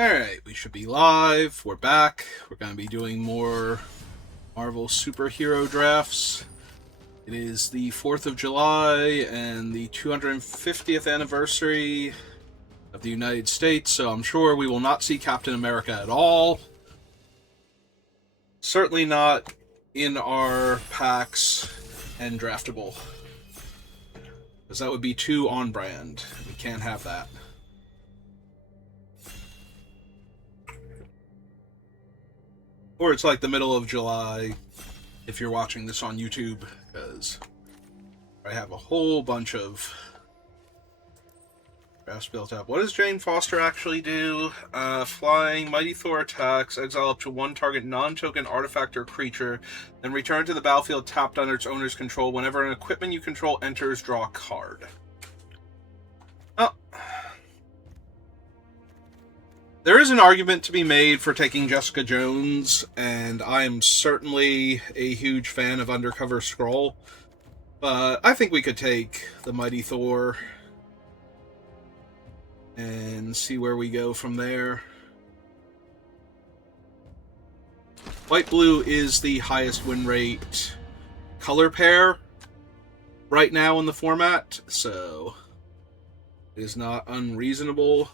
Alright, we should be live. We're back. We're going to be doing more Marvel superhero drafts. It is the 4th of July and the 250th anniversary of the United States, so I'm sure we will not see Captain America at all. Certainly not in our packs and draftable, because that would be too on-brand. We can't have that. Or it's like the middle of July if you're watching this on YouTube, because I have a whole bunch of drafts built up. What does Jane Foster actually do? Flying, Mighty Thor attacks, exile up to one target non-token artifact or creature, then return to the battlefield tapped under its owner's control. Whenever an equipment you control enters, draw a card. Oh. There is an argument to be made for taking Jessica Jones, and I am certainly a huge fan of Undercover Skrull, but I think we could take the Mighty Thor and see where we go from there. White-blue is the highest win rate color pair right now in the format, so it is not unreasonable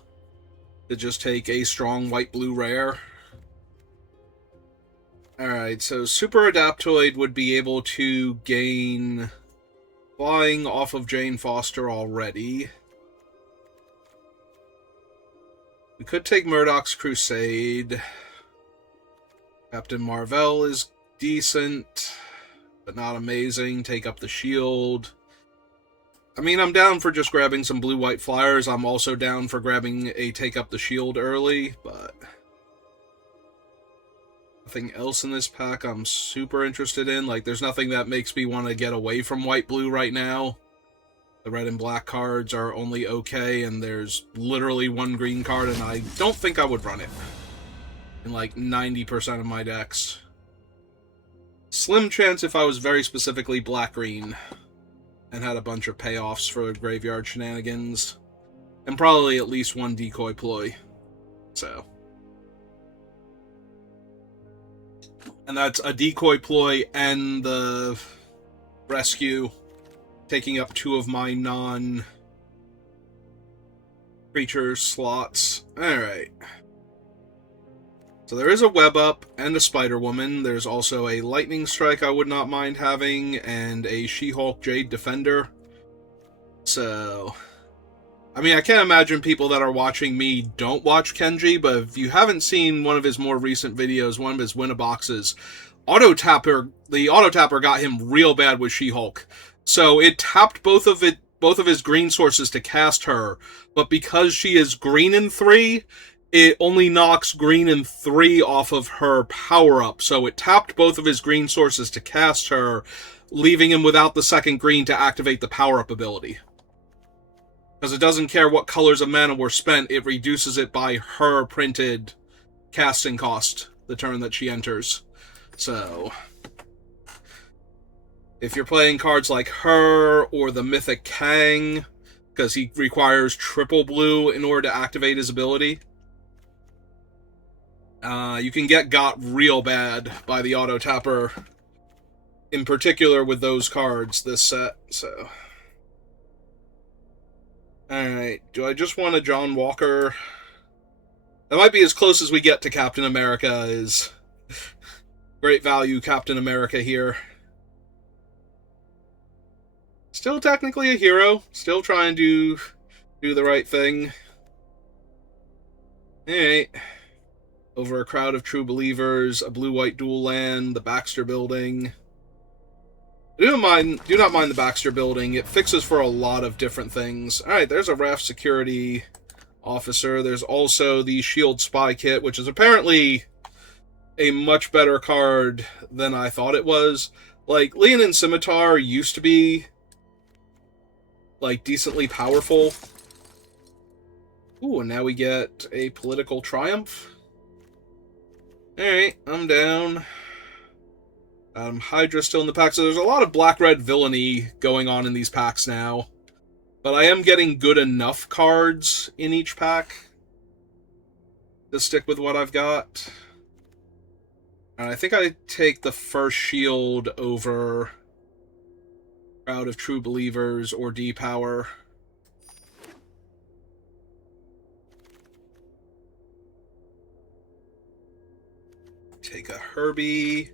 to just take a strong white-blue rare. Alright, so Super Adaptoid would be able to gain flying off of Jane Foster already. We could take Murdoch's Crusade. Captain Marvel is decent, but not amazing. Take up the shield. I mean, I'm down for just grabbing some blue-white flyers. I'm also down for grabbing a take up the shield early, but nothing else in this pack I'm super interested in. Like, there's nothing that makes me want to get away from white-blue right now. The red and black cards are only okay, and there's literally one green card, and I don't think I would run it in like 90% of my decks. Slim chance if I was very specifically black-green and had a bunch of payoffs for graveyard shenanigans, and probably at least one decoy ploy. So, and that's a decoy ploy and the rescue, taking up two of my non-creature slots. Alright. So there is a Web Up and a Spider-Woman. There's also a Lightning Strike I would not mind having, and a She-Hulk Jade Defender. So, I mean, I can't imagine people that are watching me don't watch Kenji, but if you haven't seen one of his more recent videos, one of his Win-A-Boxes, the Auto-Tapper got him real bad with She-Hulk. So it tapped both of his green sources to cast her, but because she is green in 3, it only knocks green and 3 off of her power-up, so it tapped both of his green sources to cast her, leaving him without the second green to activate the power-up ability. Because it doesn't care what colors of mana were spent, it reduces it by her printed casting cost the turn that she enters. So, if you're playing cards like her, or the Mythic Kang, because he requires triple blue in order to activate his ability, you can get got real bad by the Auto-Tapper, in particular with those cards this set, so. Alright, do I just want a John Walker? That might be as close as we get to Captain America, is great value Captain America here. Still technically a hero, still trying to do the right thing. Alright. Over a crowd of true believers, a blue-white dual land, the Baxter Building. Do not mind the Baxter Building. It fixes for a lot of different things. Alright, there's a Raft Security Officer. There's also the Shield Spy Kit, which is apparently a much better card than I thought it was. Like, Leonin Scimitar used to be, like, decently powerful. Ooh, and now we get a Political Triumph. Alright, I'm down. Hydra still in the pack, so there's a lot of black-red villainy going on in these packs now. But I am getting good enough cards in each pack to stick with what I've got. And I think I take the first shield over Crowd of True Believers or D-Power. Take a Herbie.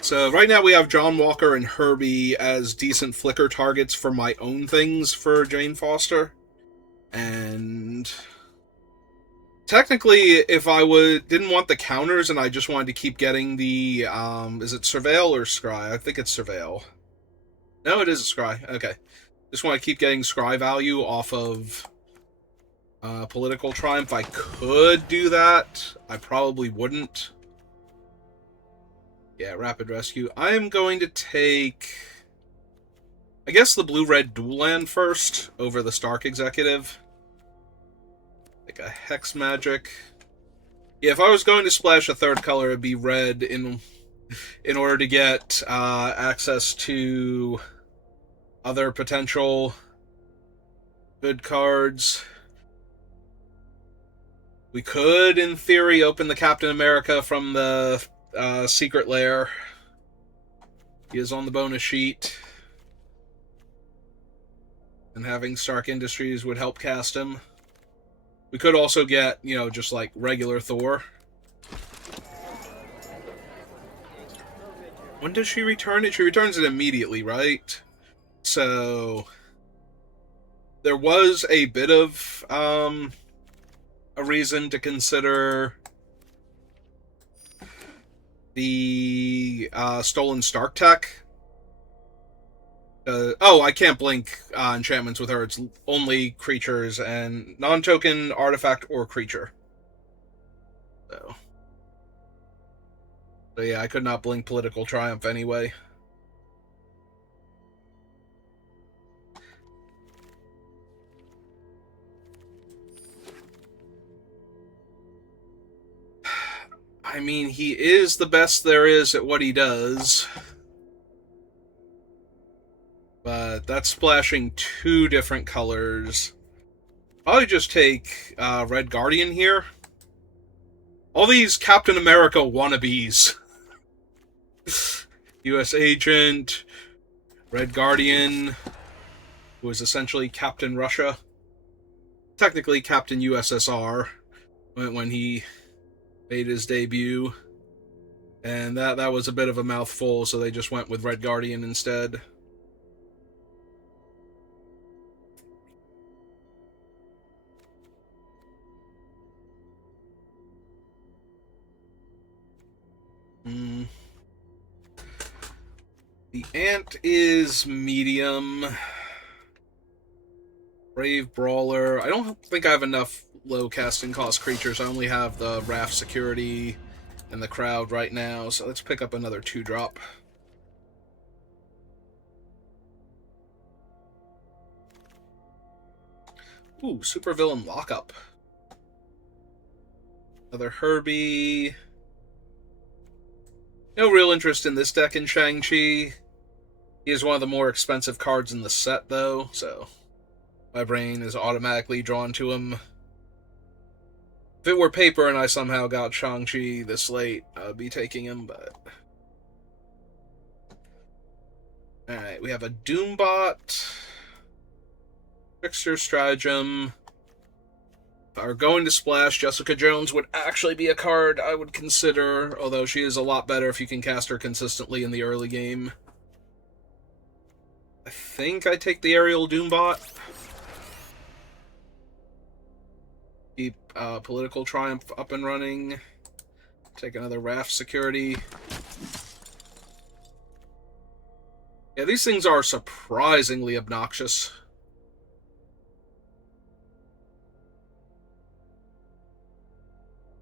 So right now we have John Walker and Herbie as decent flicker targets for my own things for Jane Foster. And technically, if I didn't want the counters and I just wanted to keep getting the, is it Surveil or Scry? I think it's Surveil. No, it is a Scry. Okay. Just want to keep getting Scry value off of Political Triumph. I could do that. I probably wouldn't. Yeah, Rapid Rescue. I am going to take, I guess, the Blue-Red Dual Land first over the Stark Executive. Like a Hex Magic. Yeah, if I was going to splash a third color, it'd be red in order to get access to other potential good cards. We could, in theory, open the Captain America from the Secret Lair. He is on the bonus sheet. And having Stark Industries would help cast him. We could also get, just like regular Thor. When does she return it? She returns it immediately, right? So there was a bit of a reason to consider the Stolen Stark tech. I can't blink enchantments with her. It's only creatures and non-token, artifact, or creature. So yeah, I could not blink Political Triumph anyway. I mean, he is the best there is at what he does. But that's splashing two different colors. Probably just take Red Guardian here. All these Captain America wannabes. U.S. Agent, Red Guardian, who is essentially Captain Russia. Technically Captain USSR when he made his debut. And that was a bit of a mouthful, so they just went with Red Guardian instead. The Ant is medium. Brave Brawler. I don't think I have enough low casting cost creatures. I only have the Raft Security and the Crowd right now, so let's pick up another 2-drop. Ooh, Supervillain Lockup. Another Herbie. No real interest in this deck in Shang-Chi. He is one of the more expensive cards in the set, though, so my brain is automatically drawn to him. If it were paper and I somehow got Shang-Chi this late, I would be taking him, but... Alright, we have a Doombot. Trickster Stratagem. If I were going to splash, Jessica Jones would actually be a card I would consider, although she is a lot better if you can cast her consistently in the early game. I think I take the Aerial Doombot. Keep Political Triumph up and running. Take another Raft Security. Yeah, these things are surprisingly obnoxious.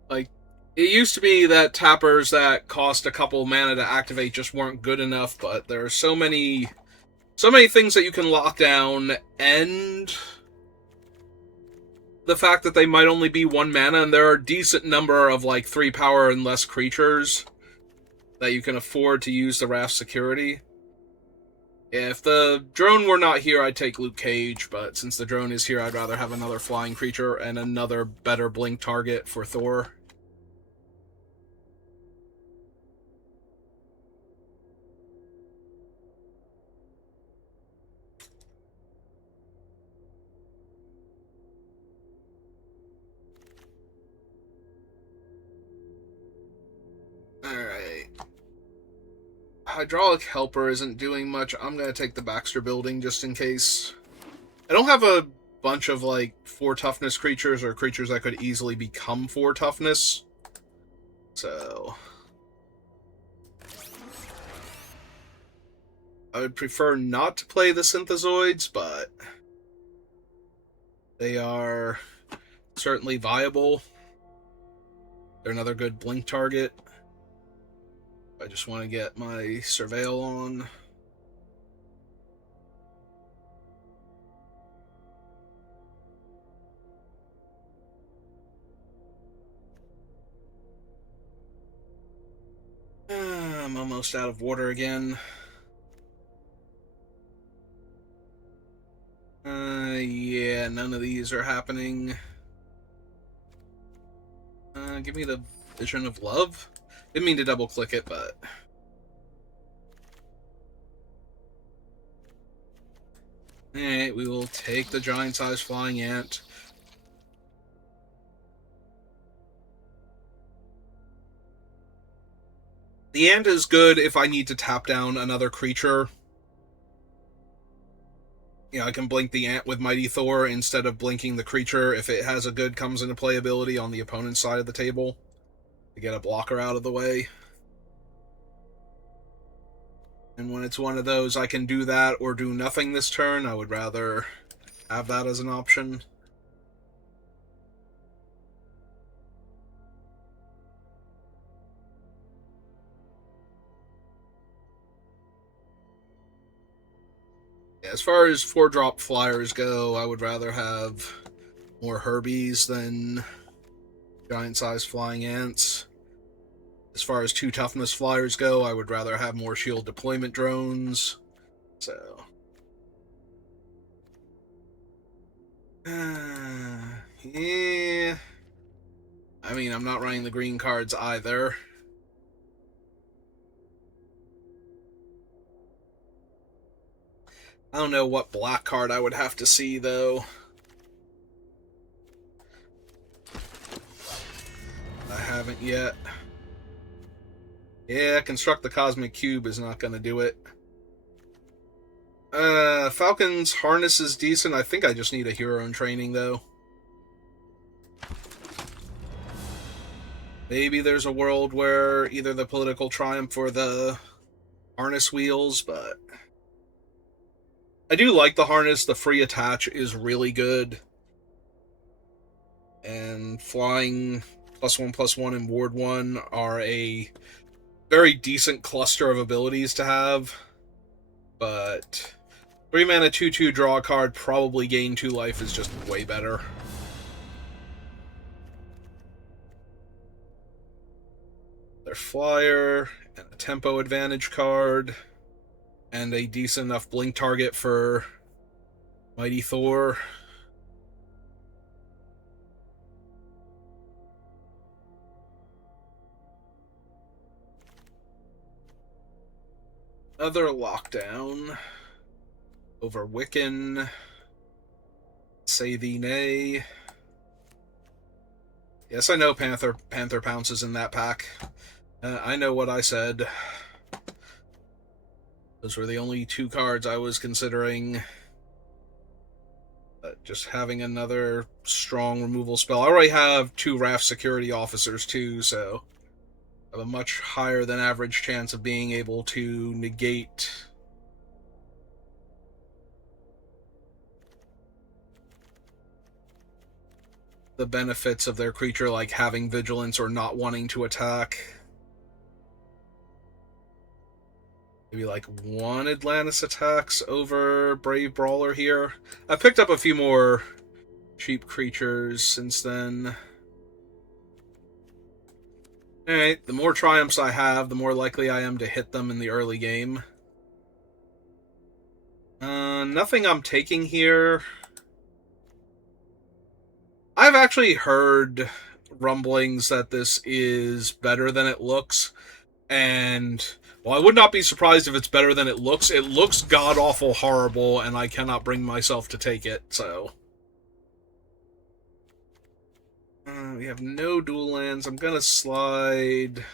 Like, it used to be that tappers that cost a couple mana to activate just weren't good enough, but there are so many things that you can lock down, and the fact that they might only be 1 mana, and there are a decent number of, 3 power and less creatures that you can afford to use the Raft Security. Yeah, if the drone were not here, I'd take Luke Cage, but since the drone is here, I'd rather have another flying creature and another better blink target for Thor. Alright. Hydraulic Helper isn't doing much. I'm going to take the Baxter Building just in case. I don't have a bunch of, like, 4 toughness creatures or creatures that could easily become 4 toughness. So I would prefer not to play the Synthezoids, but they are certainly viable. They're another good blink target. I just want to get my Surveil on. I'm almost out of water again. Yeah, none of these are happening. Give me the Vision of Love. Didn't mean to double click it, but alright, we will take the giant-sized flying ant. The ant is good if I need to tap down another creature. You know, I can blink the ant with Mighty Thor instead of blinking the creature if it has a good comes into play ability on the opponent's side of the table to get a blocker out of the way. And when it's one of those I can do that or do nothing this turn, I would rather have that as an option. As far as 4-drop flyers go, I would rather have more Herbies than giant-sized flying ants. As far as 2 toughness flyers go, I would rather have more shield deployment drones. So, yeah. I mean, I'm not running the green cards either. I don't know what black card I would have to see, though. I haven't yet. Yeah, Construct the Cosmic Cube is not going to do it. Falcon's Harness is decent. I think I just need a hero in training, though. Maybe there's a world where either the Political Triumph or the Harness wheels, but I do like the Harness. The free attach is really good. And flying +1/+1 and Ward 1 are a very decent cluster of abilities to have. But 3 mana 2/2 draw a card, probably gain 2 life is just way better. Their flyer, and a tempo advantage card, and a decent enough blink target for Mighty Thor. Another lockdown over Wiccan. Say thee nay. Yes, I know Panther pounces in that pack. I know what I said. Those were the only 2 cards I was considering. Just having another strong removal spell. I already have 2 Raft security officers too, so I have a much higher than average chance of being able to negate the benefits of their creature, like having vigilance or not wanting to attack. Maybe like 1 Atlantis attacks over Brave Brawler here. I've picked up a few more cheap creatures since then. Alright, the more triumphs I have, the more likely I am to hit them in the early game. Nothing I'm taking here. I've actually heard rumblings that this is better than it looks, and well, I would not be surprised if it's better than it looks. It looks god-awful horrible, and I cannot bring myself to take it, so... we have no dual lands. I'm gonna slide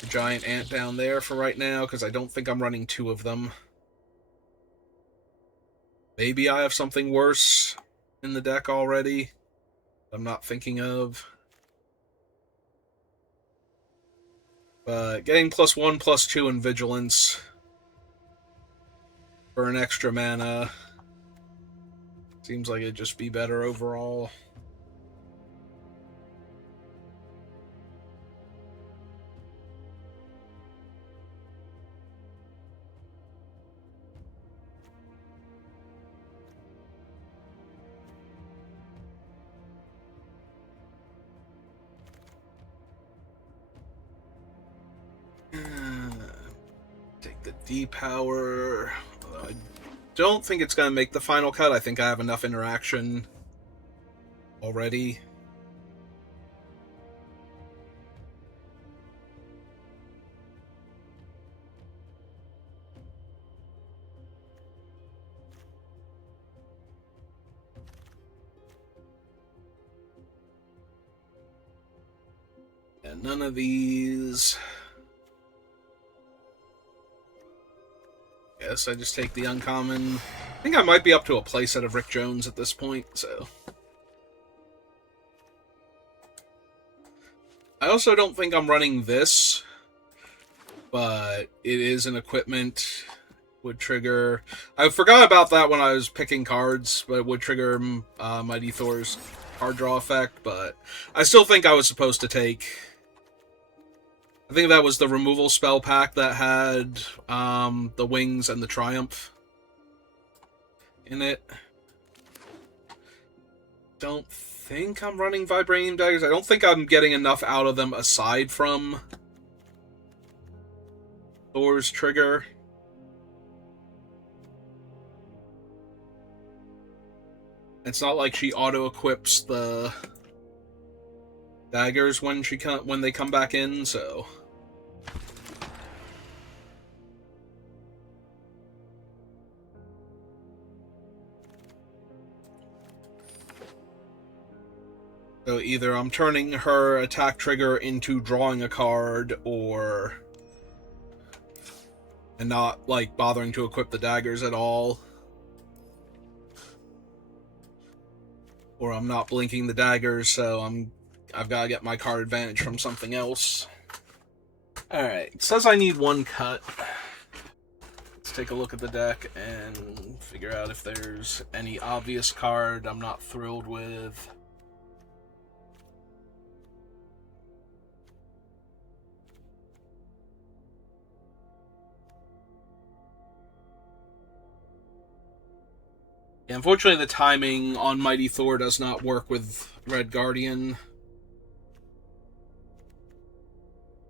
the giant ant down there for right now, because I don't think I'm running two of them. Maybe I have something worse in the deck already I'm not thinking of. But getting +1/+2 in Vigilance for an extra mana seems like it'd just be better overall. Take the D-Power. I don't think it's going to make the final cut. I think I have enough interaction already. And none of these... Yes, I just take the uncommon. I think I might be up to a playset of Rick Jones at this point, so... I also don't think I'm running this, but it is an equipment. Would trigger... I forgot about that when I was picking cards, but it would trigger Mighty Thor's card draw effect, but I still think I was supposed to take... I think that was the removal spell pack that had the Wings and the Triumph in it. Don't think I'm running Vibranium Daggers. I don't think I'm getting enough out of them aside from Thor's trigger. It's not like she auto-equips the daggers when they come back in, so... So either I'm turning her attack trigger into drawing a card, and not, like, bothering to equip the daggers at all. Or I'm not blinking the daggers, so I've got to get my card advantage from something else. Alright, it says I need one cut. Let's take a look at the deck and figure out if there's any obvious card I'm not thrilled with. Yeah, unfortunately, the timing on Mighty Thor does not work with Red Guardian.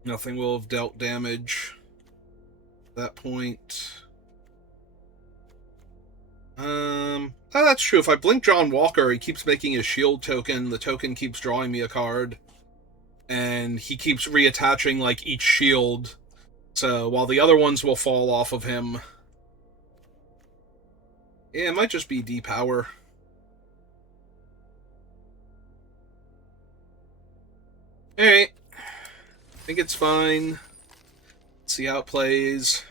Nothing will have dealt damage at that point. That's true. If I blink John Walker, he keeps making his shield token. The token keeps drawing me a card. And he keeps reattaching, like, each shield. So, while the other ones will fall off of him... Yeah, it might just be D-Power. Alright. I think it's fine. Let's see how it plays.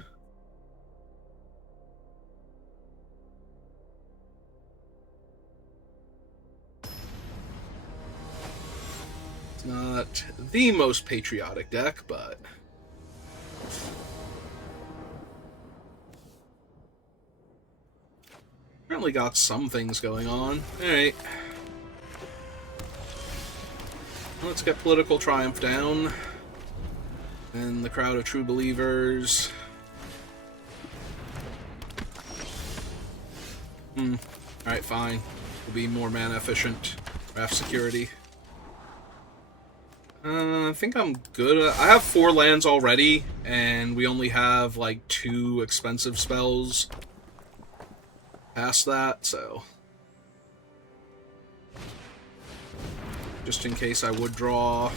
It's not the most patriotic deck, but... Apparently got some things going on. Alright. Let's get Political Triumph down. And the Crowd of True Believers. Alright, fine. We'll be more mana efficient. Draft security. I think I'm good. I have 4 lands already, and we only have, like, 2 expensive spells. past that, so... Just in case I would draw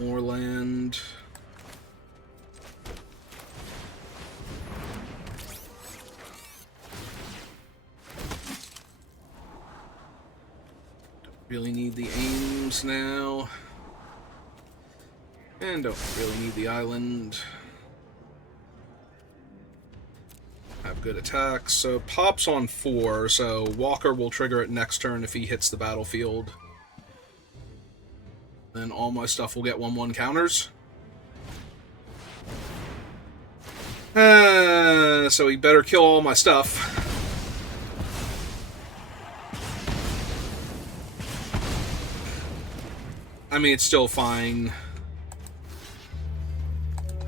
more land. Don't really need the aims now. And don't really need the island. Have good attacks. So pops on 4, so Walker will trigger it next turn if he hits the battlefield. Then all my stuff will get 1/1 counters. So he better kill all my stuff. I mean, it's still fine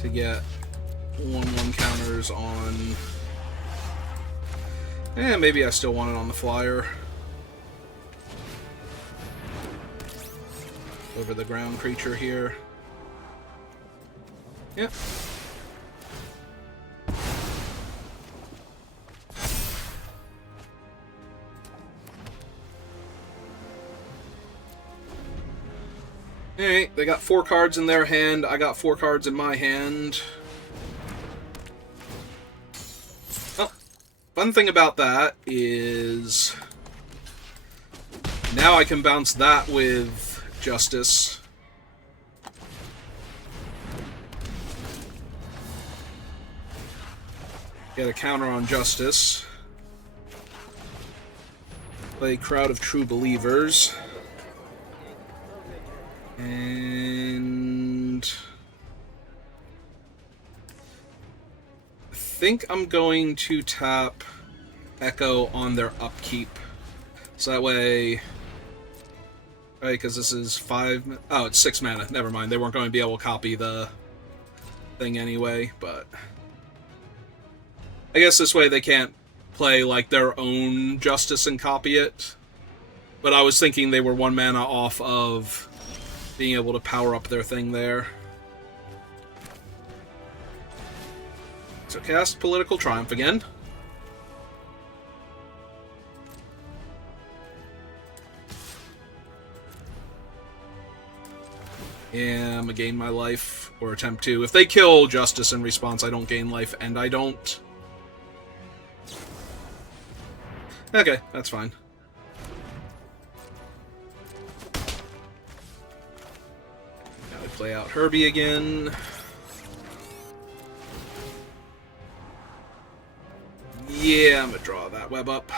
to get 1/1 counters on... maybe I still want it on the flyer. Over the ground creature here. Yep. Alright, they got 4 cards in their hand, I got 4 cards in my hand. Oh, fun thing about that is... now I can bounce that with Justice. Get a counter on Justice. Play Crowd of True Believers. And... I think I'm going to tap Echo on their upkeep. So that way... right, because this is 5... oh, it's 6 mana. Never mind. They weren't going to be able to copy the thing anyway, but... I guess this way they can't play, like, their own Justice and copy it. But I was thinking they were 1 mana off of being able to power up their thing there. So cast Political Triumph again. Yeah, I'm gonna gain my life, or attempt to. If they kill Justice in response, I don't gain life, and I don't. Okay, that's fine. Now we play out Herbie again. Yeah, I'm gonna draw that web up.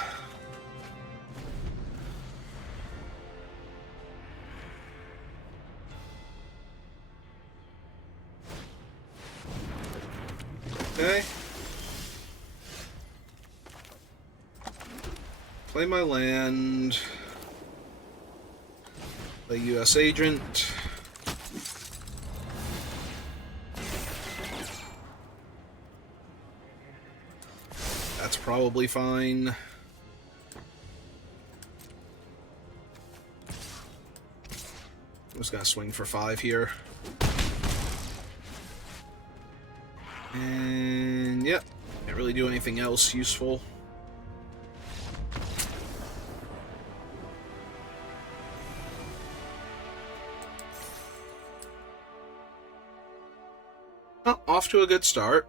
Okay. Play my land. Play US Agent. That's probably fine. I'm just gonna swing for 5 here. And yep, can't really do anything else useful. Oh, off to a good start.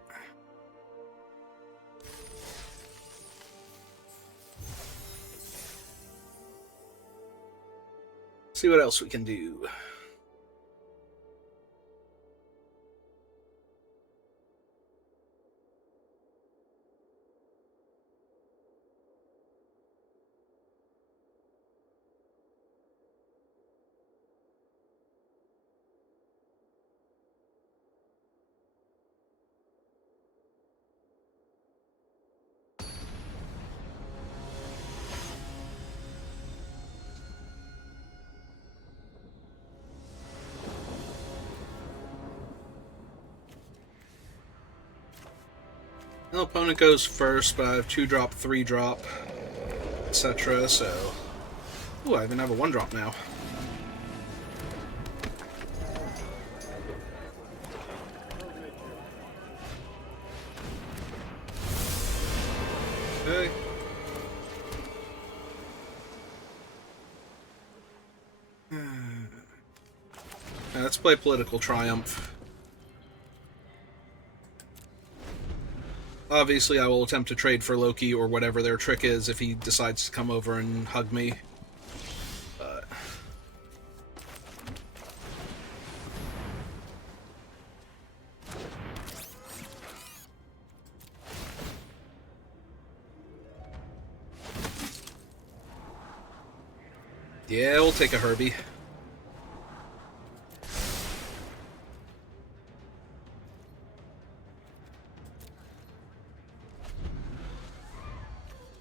See what else we can do. The opponent goes first, but I have 2-drop, 3-drop, etc. So, ooh, I even have a 1-drop now. Okay. Let's play Political Triumph. Obviously, I will attempt to trade for Loki or whatever their trick is if he decides to come over and hug me. But... yeah, we'll take a Herbie.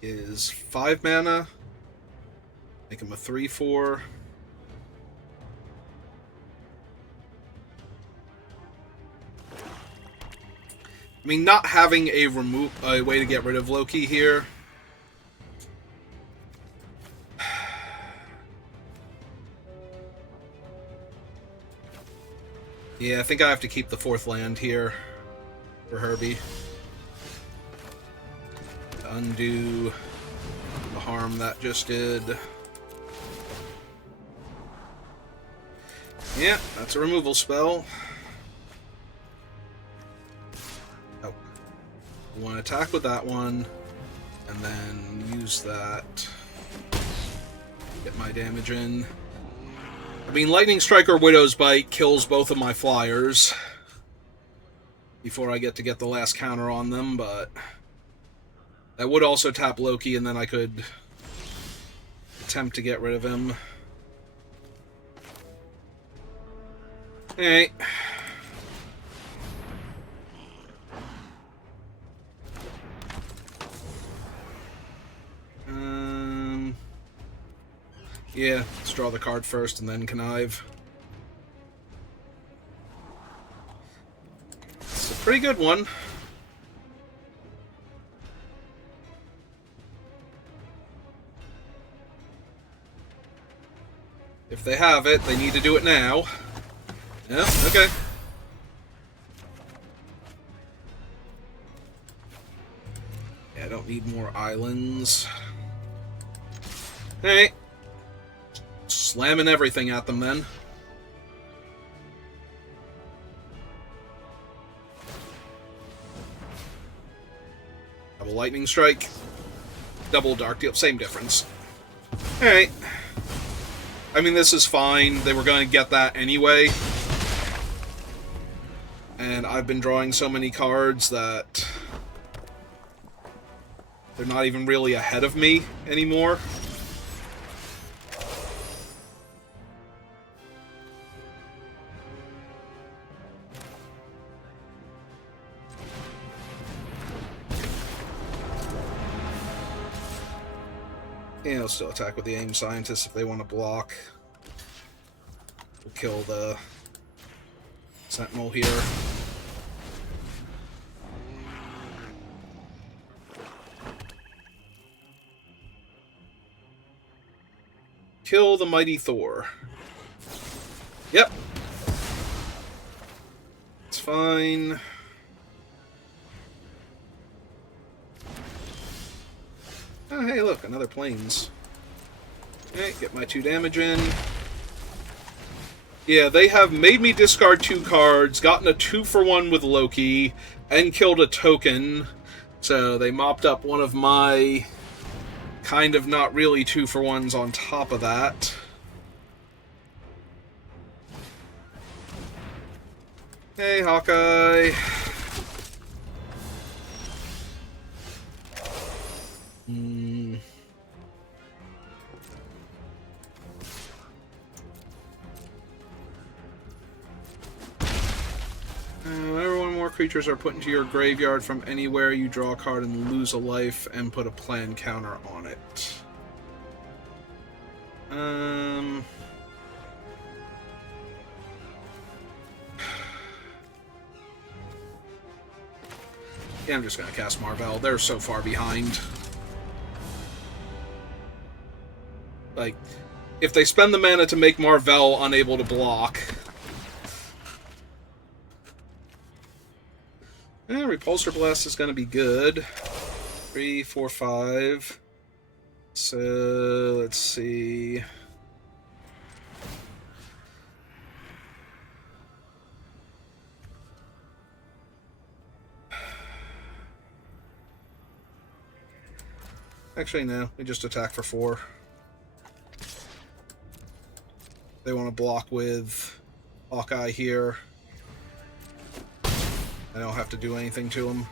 Is 5 mana. Make him a 3/4. I mean, not having a way to get rid of Loki here. Yeah, I think I have to keep the 4th land here for Herbie. To undo the harm that just did. Yeah, that's a removal spell. Oh. You want to attack with that one, and then use that. Get my damage in. I mean, Lightning Strike or Widow's Bite kills both of my flyers before I get the last counter on them, but that would also tap Loki, and then I could attempt to get rid of him. Hey. Yeah, let's draw the card first and then connive. It's a pretty good one. If they have it, they need to do it now. Yeah, okay. Yeah, I don't need more islands. Hey. Slamming everything at them then. Double Lightning Strike. Double Dark Deal. Same difference. Alright. I mean, this is fine. They were going to get that anyway. And I've been drawing so many cards that they're not even really ahead of me anymore. Yeah, I'll still attack with the Aim Scientist if they want to block. We'll kill the Sentinel here. Kill the mighty Thor. Yep. It's fine. Oh, hey, look, another Plains. Okay, get my 2 damage in. Yeah, they have made me discard 2 cards, gotten a 2-for-1 with Loki, and killed a token. So they mopped up one of my kind of not really 2-for-1s on top of that. Hey, Hawkeye. Whenever one or more creatures are put into your graveyard from anywhere, you draw a card and lose a life and put a plan counter on it. Yeah, I'm just gonna cast Marvel. They're so far behind. Like, if they spend the mana to make Marvel unable to block... Repulsor Blast is going to be good. 3, 4, 5. So, let's see. Actually, no. We just attack for 4. They want to block with Hawkeye here. I don't have to do anything to them.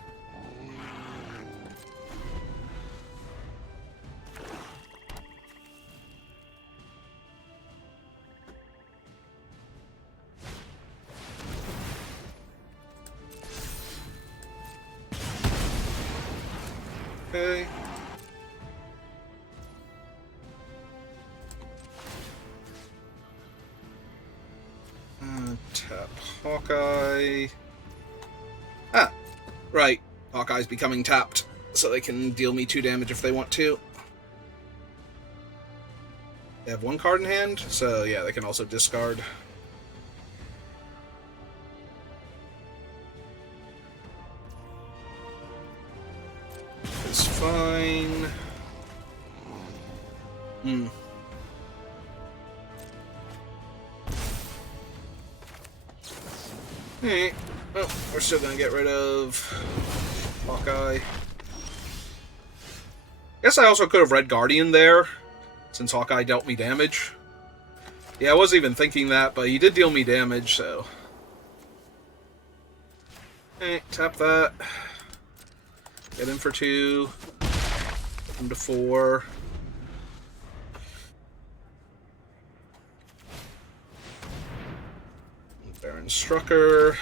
Okay. Tap Hawkeye. Ah, right. Hawkeye's becoming tapped, so they can deal me 2 damage if they want to. They have 1 card in hand, so yeah, they can also discard. It's fine. Alright. Well, we're still gonna get rid of Hawkeye. Guess I also could have Red Guardian there, since Hawkeye dealt me damage. Yeah, I wasn't even thinking that, but he did deal me damage, so... Alright, tap that. Get him for 2. Get him to 4. Baron Strucker.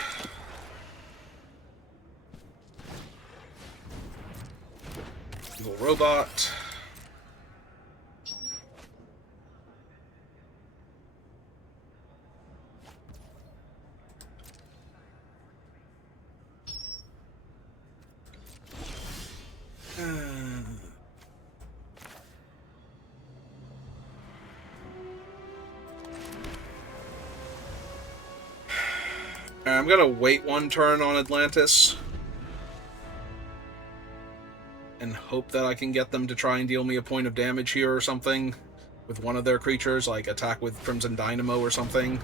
Evil Robot. I'm gonna wait 1 turn on Atlantis and hope that I can get them to try and deal me a point of damage here or something with one of their creatures, like attack with Crimson Dynamo or something.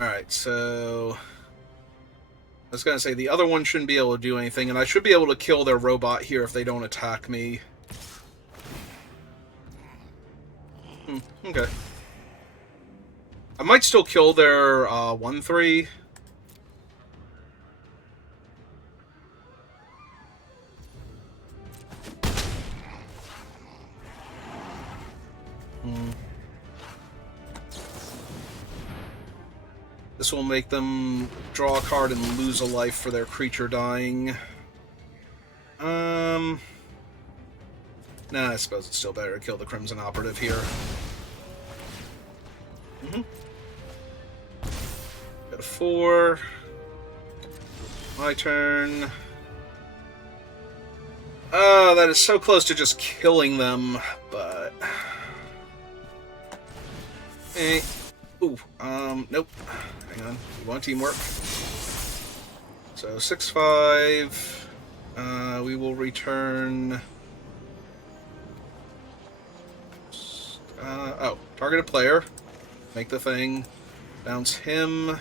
Alright, so... I was gonna say, the other one shouldn't be able to do anything, and I should be able to kill their robot here if they don't attack me. Okay. I might still kill their 1/3. This will make them draw a card and lose a life for their creature dying. Nah, I suppose it's still better to kill the Crimson Operative here. Got a 4. My turn. That is so close to just killing them, but... Ooh, nope. Hang on. We want teamwork. So, 6/5. We will return... target a player. Make the thing. Bounce him.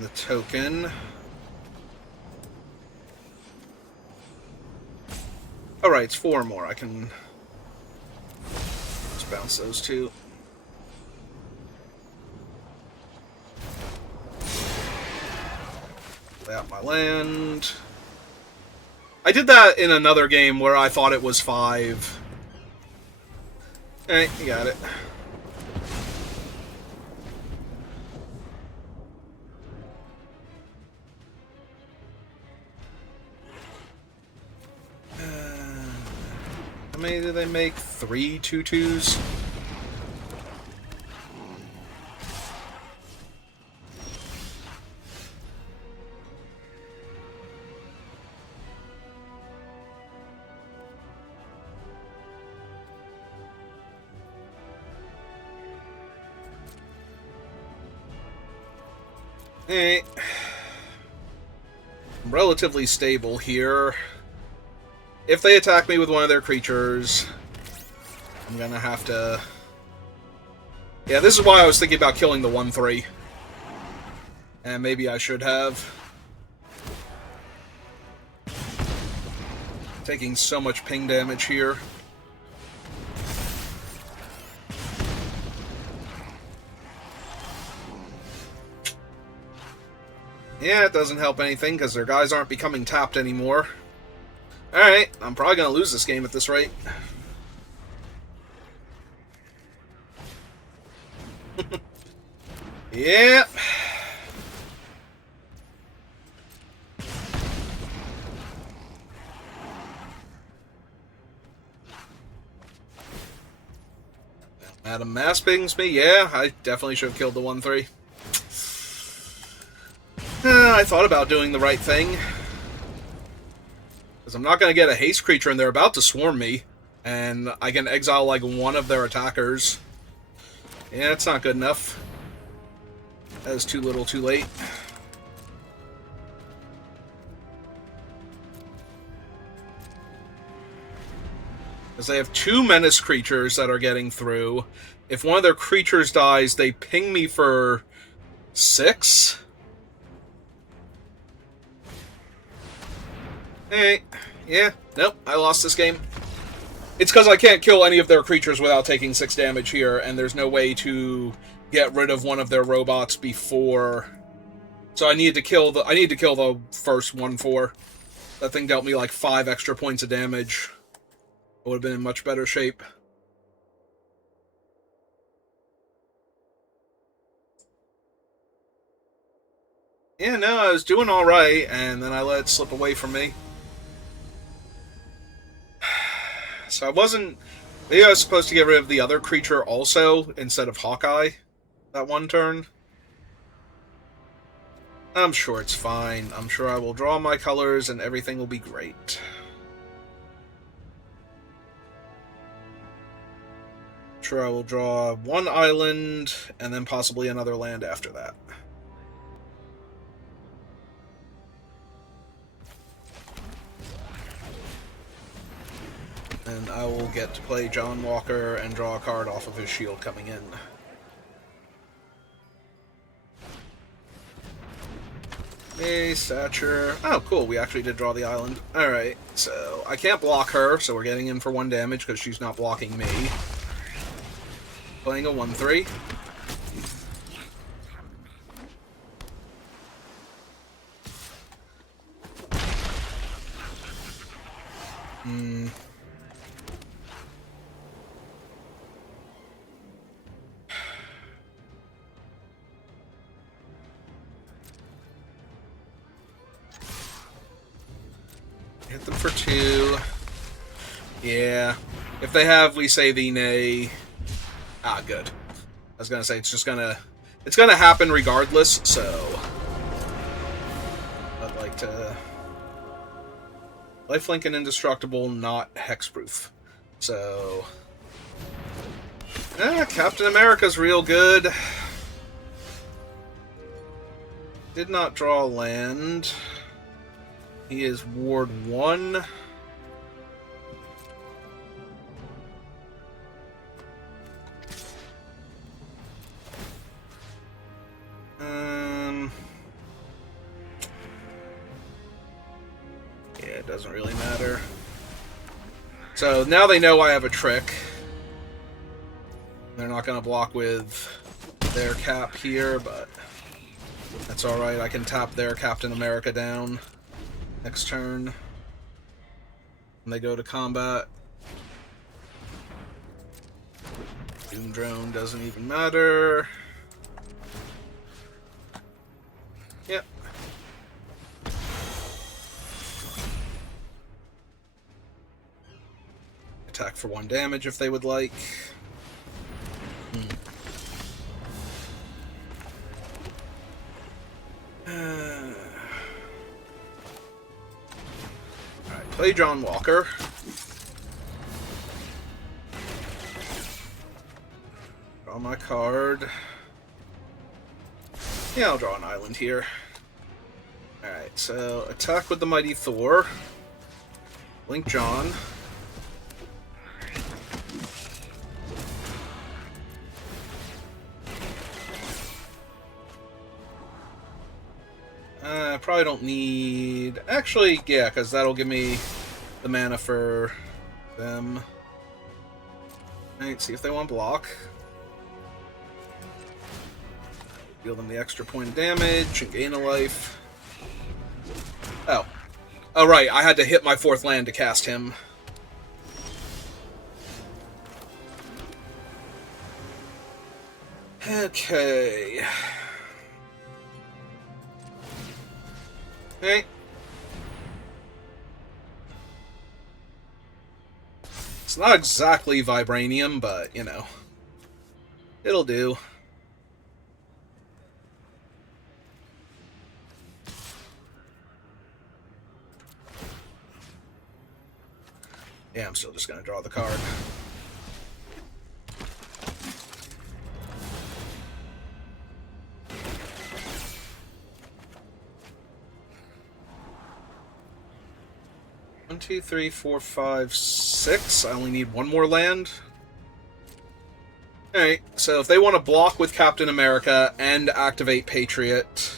The token. Alright, it's 4 more. I can... just bounce those 2. Lay out my land. I did that in another game where I thought it was 5. Alright, you got it. How many do they make? 3 2/2s? Eh. I'm relatively stable here. If they attack me with one of their creatures, I'm gonna have to... Yeah, this is why I was thinking about killing the 1/3. And maybe I should have. Taking so much ping damage here. Yeah, it doesn't help anything because their guys aren't becoming tapped anymore. Alright, I'm probably going to lose this game at this rate. Yeah. Madam Mass pings me. Yeah, I definitely should have killed the 1/3. I thought about doing the right thing. Because I'm not going to get a haste creature and they're about to swarm me. And I can exile like one of their attackers. Yeah, it's not good enough. That is too little too late. Because they have 2 menace creatures that are getting through. If one of their creatures dies, they ping me for 6? Hey, yeah, nope, I lost this game. It's because I can't kill any of their creatures without taking 6 damage here, and there's no way to get rid of one of their robots before. So I need to kill the first 1/4. That thing dealt me like 5 extra points of damage. I would have been in much better shape. Yeah, no, I was doing alright, and then I let it slip away from me. So I wasn't... Maybe I was supposed to get rid of the other creature also, instead of Hawkeye, that one turn. I'm sure it's fine. I'm sure I will draw my colors and everything will be great. I'm sure I will draw 1 island, and then possibly another land after that. And I will get to play John Walker and draw a card off of his shield coming in. Hey, Stature. Oh, cool. We actually did draw the island. Alright, so I can't block her, so we're getting in for 1 damage because she's not blocking me. Playing a 1/3. Hit them for 2. Yeah. If they have, we say the nay. Ah, good. I was gonna say it's gonna happen regardless, so I'd like to lifelink and indestructible, not hexproof. So Captain America's real good. Did not draw land. He is Ward 1. Yeah, it doesn't really matter. So now they know I have a trick. They're not going to block with their cap here, but that's alright. I can tap their Captain America down next turn. And they go to combat. Doom Drone doesn't even matter. Yep. Attack for 1 damage if they would like. Alright, play John Walker. Draw my card. Yeah, I'll draw an island here. Alright, so attack with the mighty Thor. Link John. I probably don't need... Actually, yeah, because that'll give me the mana for them. Alright, see if they want block. Deal them the extra point of damage and gain a life. Oh. Oh, right, I had to hit my 4th land to cast him. Okay. Hey. It's not exactly vibranium, but, you know. It'll do. Yeah, I'm still just going to draw the card. One, two, three, four, five, six. I only need one more land. Alright, so if they want to block with Captain America and activate Patriot...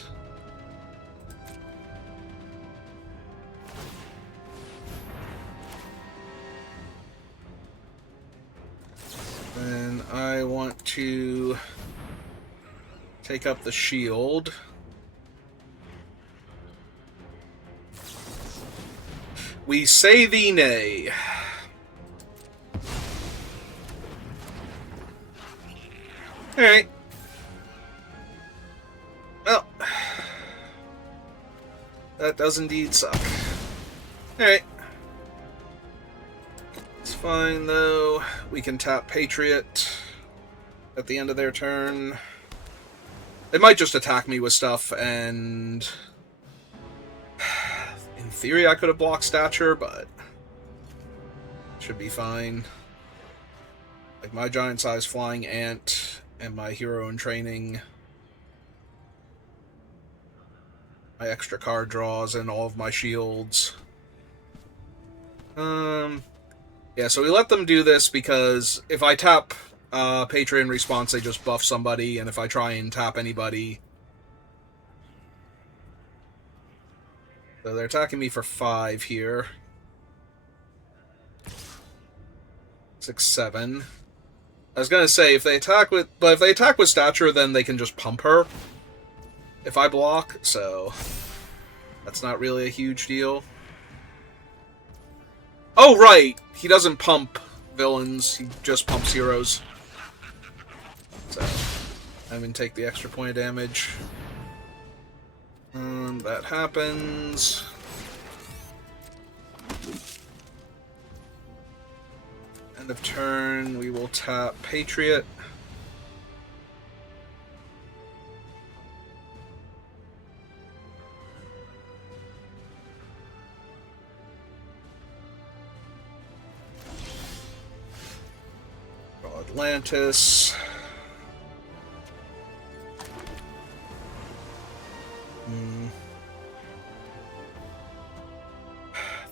then I want to take up the shield. We say thee nay. Alright. Well, that does indeed suck. Alright. It's fine, though. We can tap Patriot at the end of their turn. They might just attack me with stuff, and... in theory, I could have blocked Stature, but... should be fine. Like, my giant-sized flying ant and my hero in training... my extra card draws and all of my shields. Yeah, so we let them do this because if I tap Patriot in response, they just buff somebody, and if I try and tap anybody... So they're attacking me for 5 here. 6, 7. I was gonna say, if they attack with... but if they attack with Stature, then they can just pump her. If I block, so... that's not really a huge deal. Oh, right! He doesn't pump villains, he just pumps heroes. So, I'm gonna take the extra point of damage. That happens. End of turn, we will tap Patriot. Atlantis.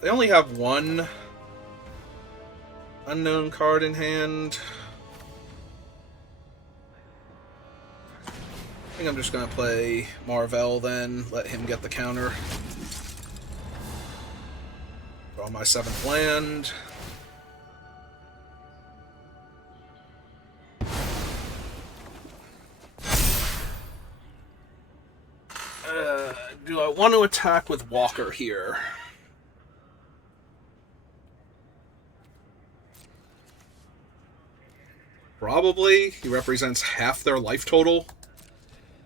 They only have one unknown card in hand. I think I'm just going to play Marvel then, let him get the counter. Draw my 7th land. Do I want to attack with Walker here? Probably. He represents half their life total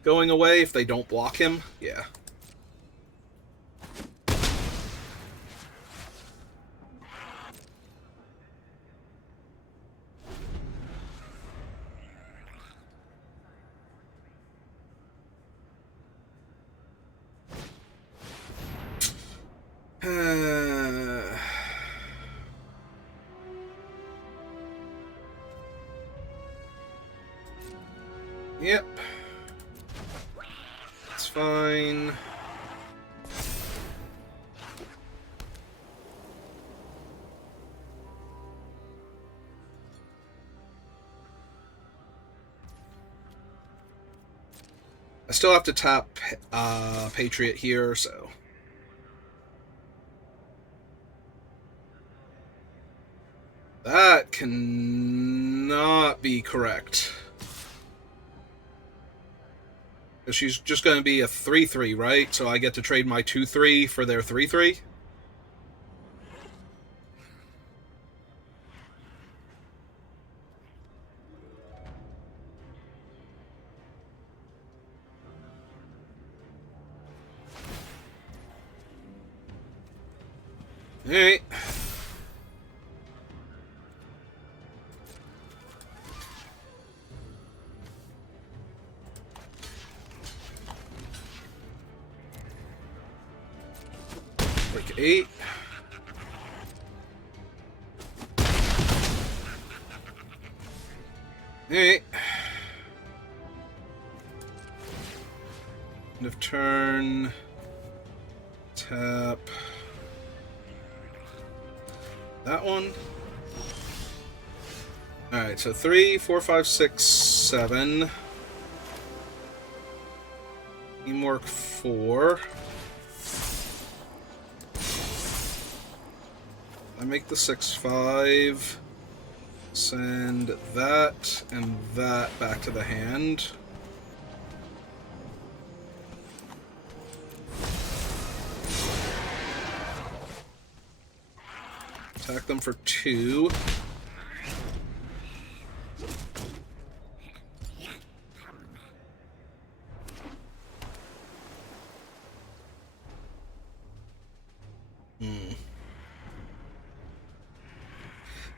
going away if they don't block him. Yeah. Yep. fine. I still have to tap Patriot here, so... That cannot be correct. She's just going to be a 3-3, right? So I get to trade my 2-3 for their 3-3? Alright. Break 8. Alright. End of turn. Tap. That one. Alright, so 3, 4, 5, 6, 7. Teamwork 4. I make the 6-5. Send that and that back to the hand. Attack them for 2.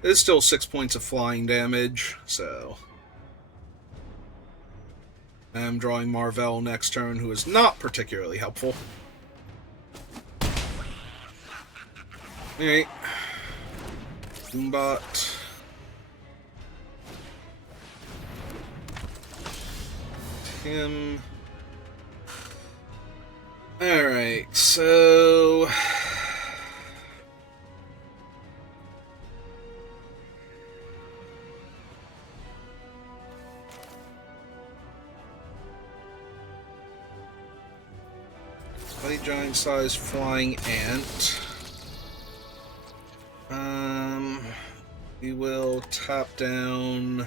It's still 6 points of flying damage, so... I'm drawing Marvell next turn, who is not particularly helpful. Alright. Doombot. Him. Alright, so... giant-sized flying ant. We will tap down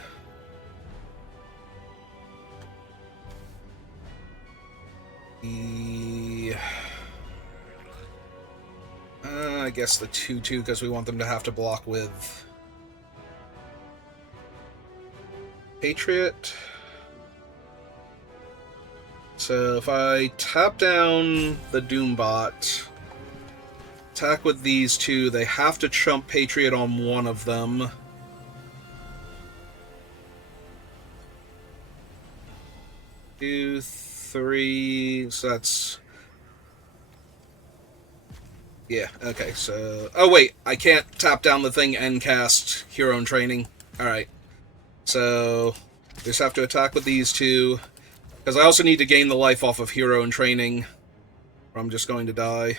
the... I guess the 2-2, because we want them to have to block with Patriot. So if I tap down the Doombot, attack with these two, they have to chump Patriot on one of them. Two, 3, so that's... Yeah, okay, so... Oh wait, I can't tap down the thing and cast Hero in Training. Alright. So, just have to attack with these two. Because I also need to gain the life off of Hero in Training, or I'm just going to die.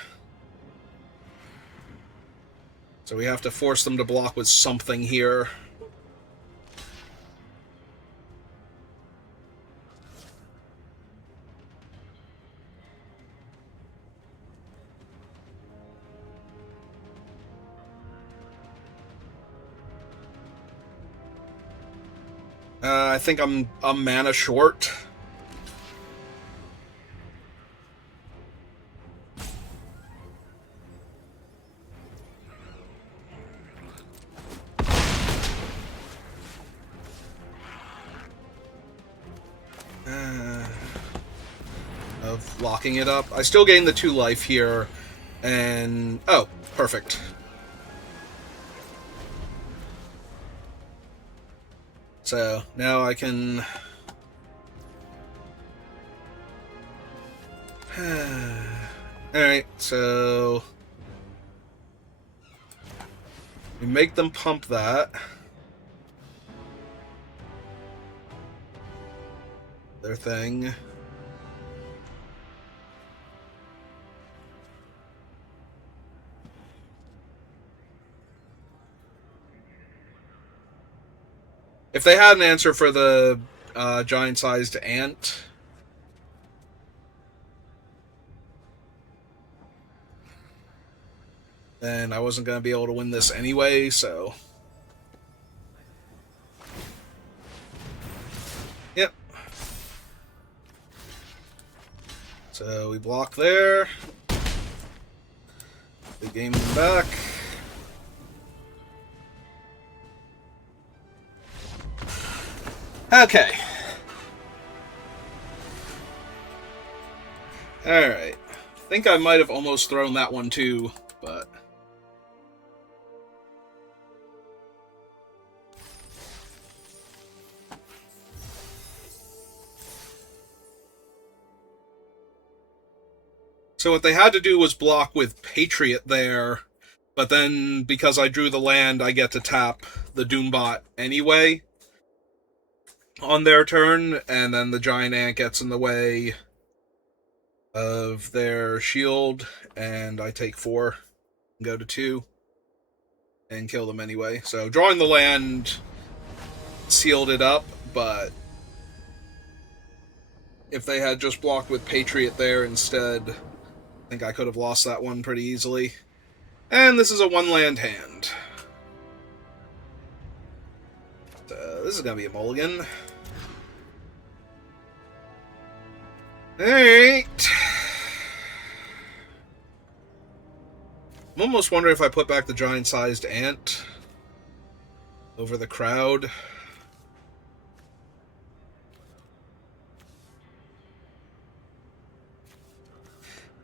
So we have to force them to block with something here. I think I'm mana short. Of locking it up. I still gain the 2 life here, and... Oh, perfect. So, now I can... Alright, so... We make them pump that. Their thing. If they had an answer for the giant-sized ant, then I wasn't going to be able to win this anyway, so... Yep. So we block there. We game them back. Okay. Alright. I think I might have almost thrown that one too, but... So what they had to do was block with Patriot there, but then because I drew the land, I get to tap the Doombot anyway on their turn, and then the giant ant gets in the way of their shield, and I take 4 and go to 2 and kill them anyway. So drawing the land sealed it up, but if they had just blocked with Patriot there instead, I think I could have lost that one pretty easily. And this is a 1-land hand. This is going to be a mulligan. Alright. I'm almost wondering if I put back the giant-sized ant over the crowd.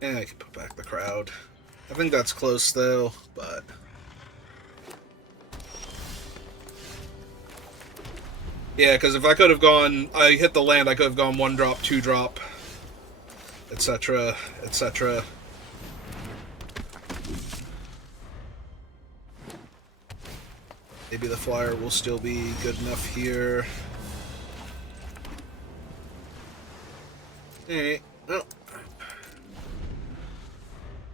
Yeah, I can put back the crowd. I think that's close, though, but... Yeah, because if I could have gone... I hit the land, I could have gone 1-drop, 2-drop, etc., etc. Maybe the flyer will still be good enough here. Alright, well...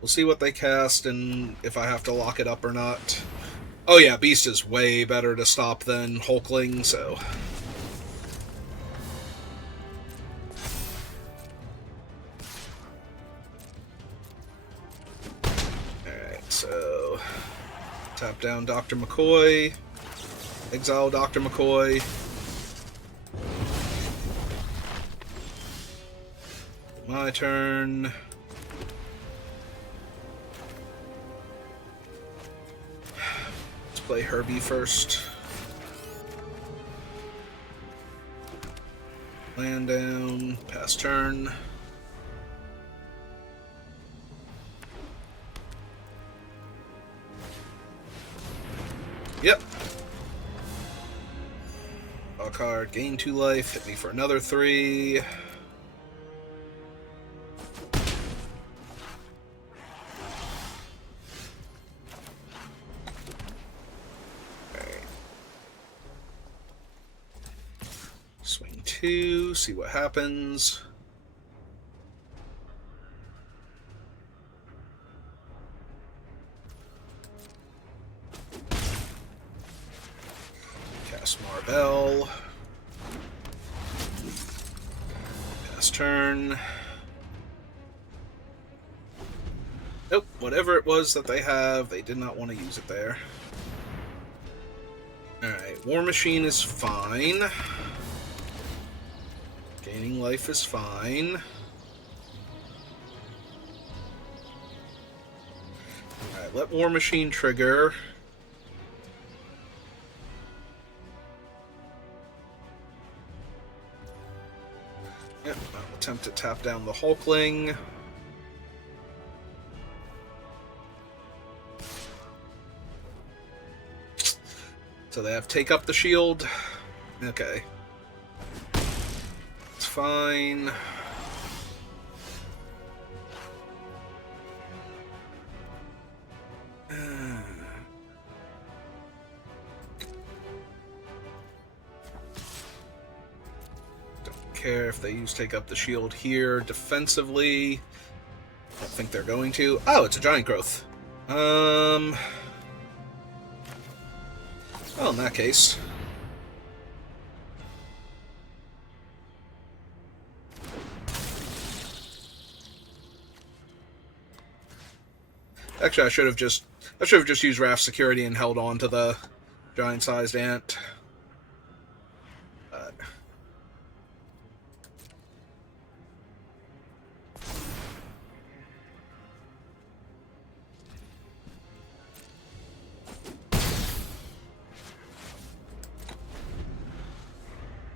We'll see what they cast and if I have to lock it up or not. Oh yeah, Beast is way better to stop than Hulkling, so... Alright, so... Tap down Dr. McCoy. Exile Dr. McCoy. My turn. Play Herbie first. Land down, pass turn. Yep. Draw a card, gain 2 life, hit me for another 3. Swing 2, see what happens. Cast Marvel. Pass turn. Nope, whatever it was that they have, they did not want to use it there. Alright, War Machine is fine. Gaining life is fine. Alright, let War Machine trigger. Yep, I'll attempt to tap down the Hulkling. So they have take up the shield. Okay. It's fine. Don't care if they use take up the shield here defensively. Don't think they're going to. Oh, it's a giant growth. Well, in that case, Actually, I should have just used Raft Security and held on to the giant-sized ant. But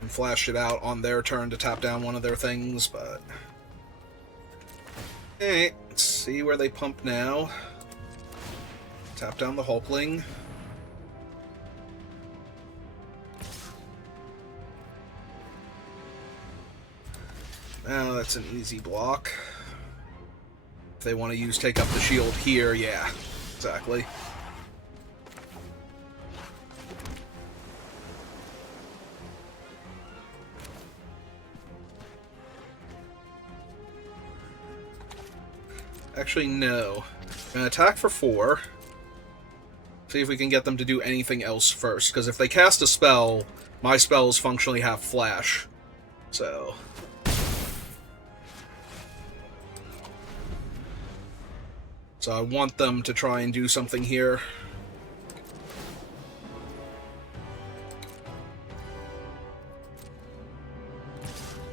and flashed it out on their turn to tap down one of their things, but alright, let's see where they pump now. Tap down the Hulkling. Now that's an easy block. If they want to take up the shield here, yeah, exactly. Actually, no. I'm gonna attack for 4. See if we can get them to do anything else first, because if they cast a spell, my spells functionally have flash. So I want them to try and do something here.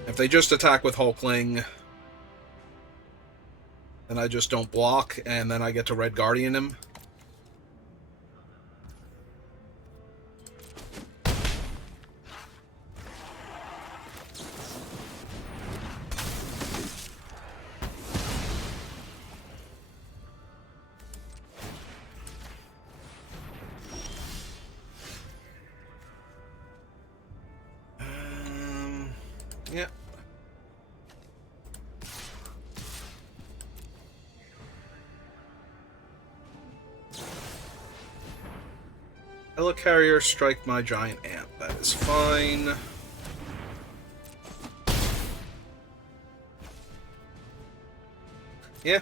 If they just attack with Hulkling, then I just don't block, and then I get to Red Guardian him. Yeah. Helicarrier, strike my giant ant. That is fine. Yeah.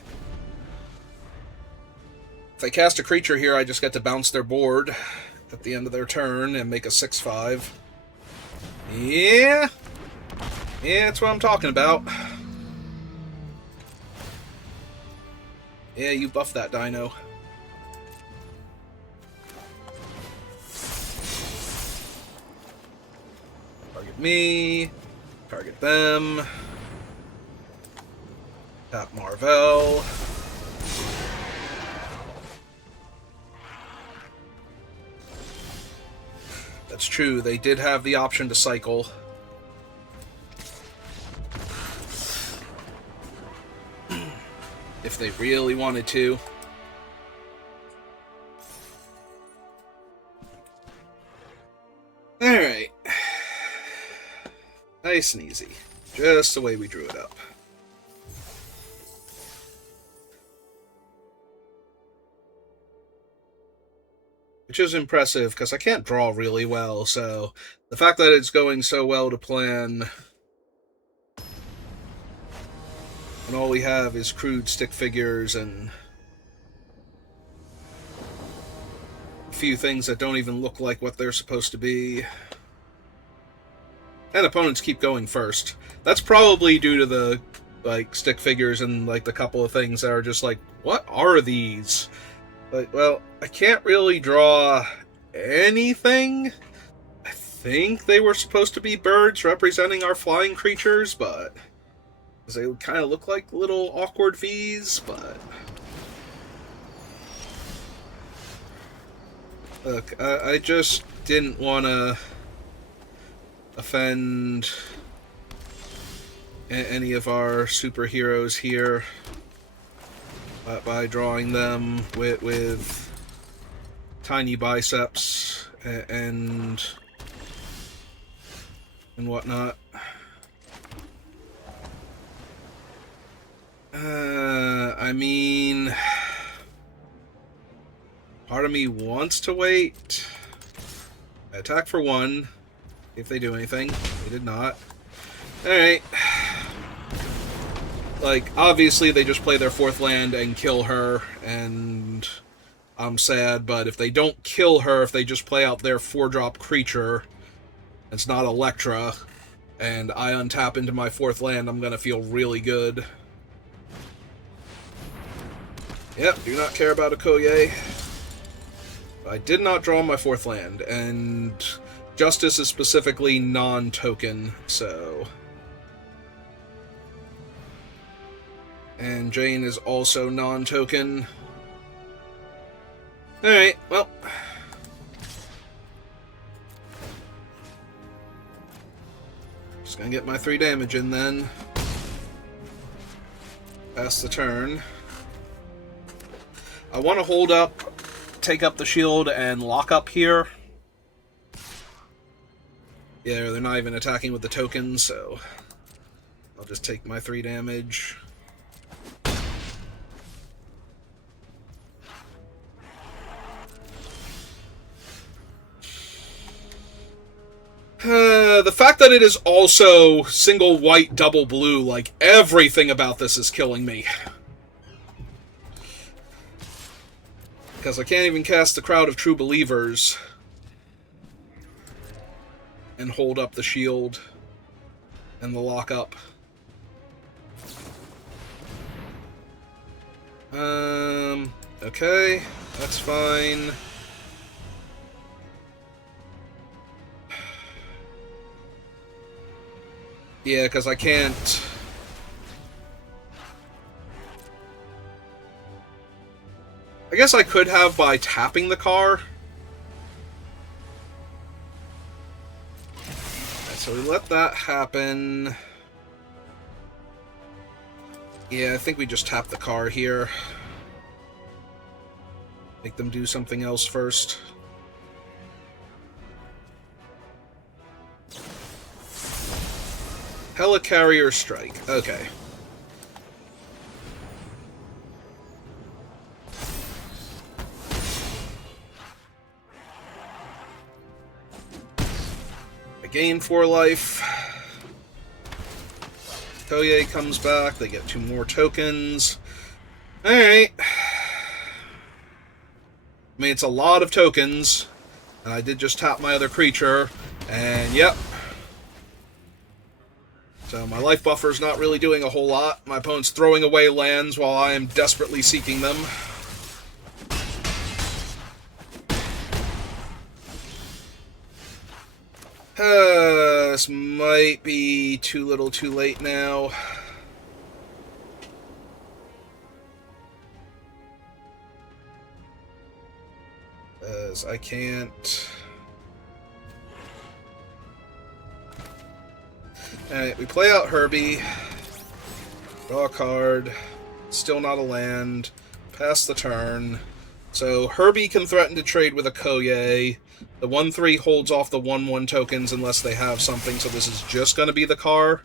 If they cast a creature here, I just get to bounce their board at the end of their turn and make a 6/5. Yeah. Yeah, that's what I'm talking about. Yeah, you buff that dino. Target me. Target them. Tap Marvel. That's true, they did have the option to cycle. If they really wanted to. Alright. Nice and easy. Just the way we drew it up. Which is impressive, because I can't draw really well, so the fact that it's going so well to plan, and all we have is crude stick figures and a few things that don't even look like what they're supposed to be. And opponents keep going first. That's probably due to the stick figures and the couple of things that are just what are these? Well, I can't really draw anything. I think they were supposed to be birds representing our flying creatures, but they kind of look like little awkward V's, but look, I just didn't want to offend any of our superheroes here by drawing them with tiny biceps and whatnot. I mean, part of me wants to wait. I attack for 1. If they do anything. They did not. Alright. Obviously they just play their 4th land and kill her, and I'm sad, but if they don't kill her, if they just play out their 4-drop creature, it's not Electra, and I untap into my 4th land, I'm gonna feel really good. Yep, do not care about Okoye. I did not draw my 4th land, and Justice is specifically non-token, so... And Jane is also non-token. Alright, well... Just gonna get my 3 damage in then. Pass the turn. I want to hold up, take up the shield, and lock up here. Yeah, they're not even attacking with the tokens, so I'll just take my 3 damage. The fact that it is also single white, double blue, like, everything about this is killing me. Because I can't even cast the Crowd of True Believers and hold up the shield and the lockup. Okay, that's fine. Yeah, because I can't... I guess I could have by tapping the car. Alright, so we let that happen. Yeah, I think we just tap the car here. Make them do something else first. Helicarrier Strike. Okay. I gain 4 life. Koye comes back. They get 2 more tokens. Alright. I mean, it's a lot of tokens. And I did just tap my other creature. And, yep. So my life buffer's not really doing a whole lot. My opponent's throwing away lands while I am desperately seeking them. This might be too little too late now. As I can't... Alright, we play out Herbie. Draw a card. Still not a land. Pass the turn. So Herbie can threaten to trade with Okoye. The 1/3 holds off the 1/1 tokens unless they have something, so this is just going to be the car.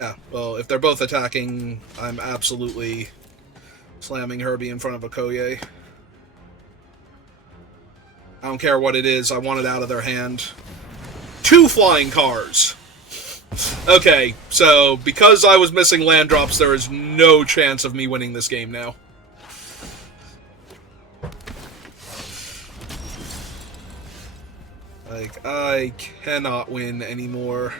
Yeah, well, if they're both attacking, I'm absolutely slamming Herbie in front of Okoye. I don't care what it is, I want it out of their hand. 2 flying cars! Okay, so because I was missing land drops, there is no chance of me winning this game now. Like, I cannot win anymore.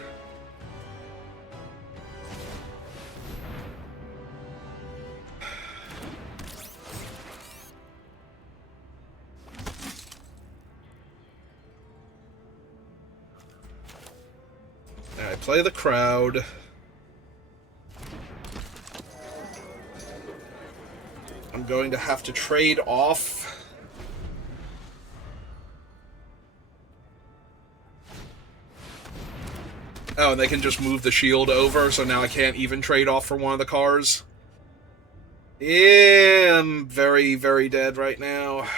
Alright, play the crowd. I'm going to have to trade off. Oh, and they can just move the shield over, so now I can't even trade off for one of the cars. Yeah, I'm very, very dead right now.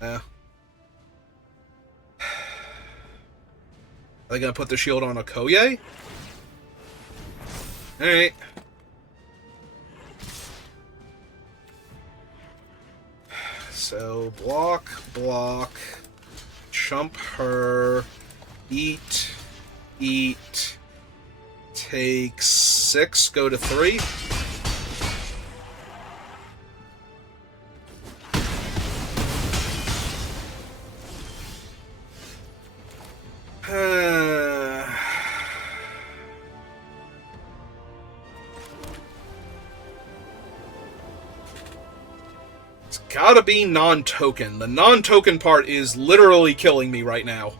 Are they gonna put the shield on Okoye? Alright. So, block, block, chump her, eat, take 6, go to 3. It's gotta be non-token. The non-token part is literally killing me right now.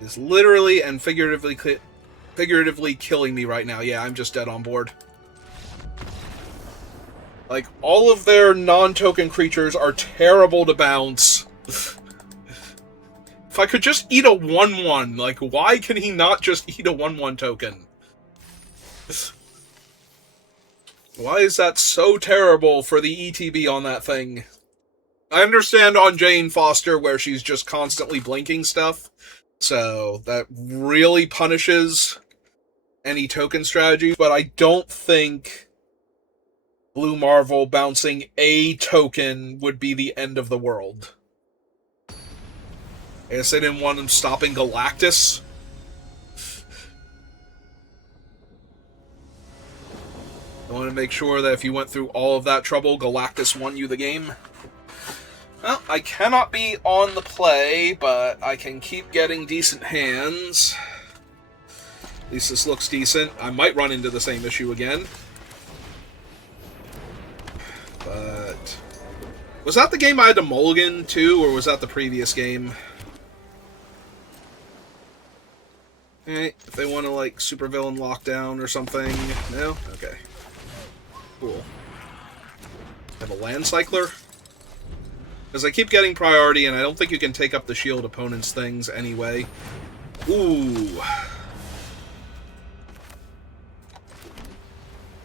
Is literally and figuratively killing me right now. Yeah, I'm just dead on board. Like, all of their non-token creatures are terrible to bounce. If I could just eat a 1/1, like, why can he not just eat a 1/1 token? Why is that so terrible for the ETB on that thing? I understand on Jane Foster where she's just constantly blinking stuff, so that really punishes any token strategy, but I don't think Blue Marvel bouncing a token would be the end of the world. I guess they didn't want him stopping Galactus. I want to make sure that if you went through all of that trouble, Galactus won you the game. Well, I cannot be on the play, but I can keep getting decent hands. At least this looks decent. I might run into the same issue again. But was that the game I had to mulligan too, or was that the previous game? Alright, if they want to, like, supervillain lockdown or something. No? Okay. Cool. Have a land cycler? Because I keep getting priority, and I don't think you can take up the shield opponent's things anyway. Ooh.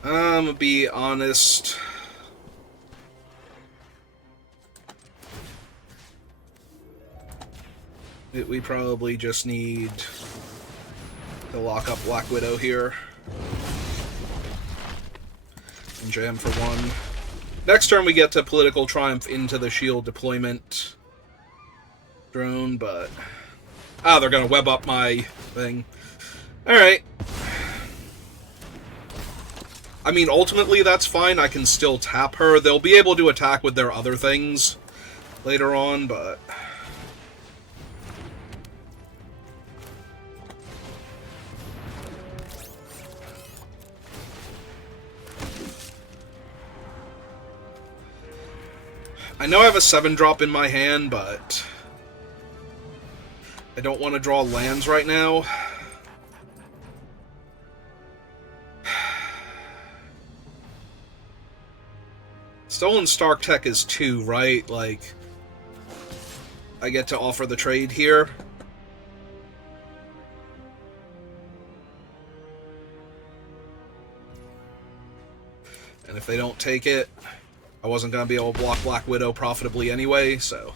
I'm gonna be honest. We probably just need to lock up Black Widow here. And jam for one. Next turn we get to Political Triumph into the shield deployment drone, but... Ah, they're gonna web up my thing. Alright. I mean, ultimately that's fine. I can still tap her. They'll be able to attack with their other things later on, but... I know I have a 7-drop in my hand, but I don't want to draw lands right now. Stolen Stark Tech is 2, right? Like, I get to offer the trade here. And if they don't take it, I wasn't going to be able to block Black Widow profitably anyway, so...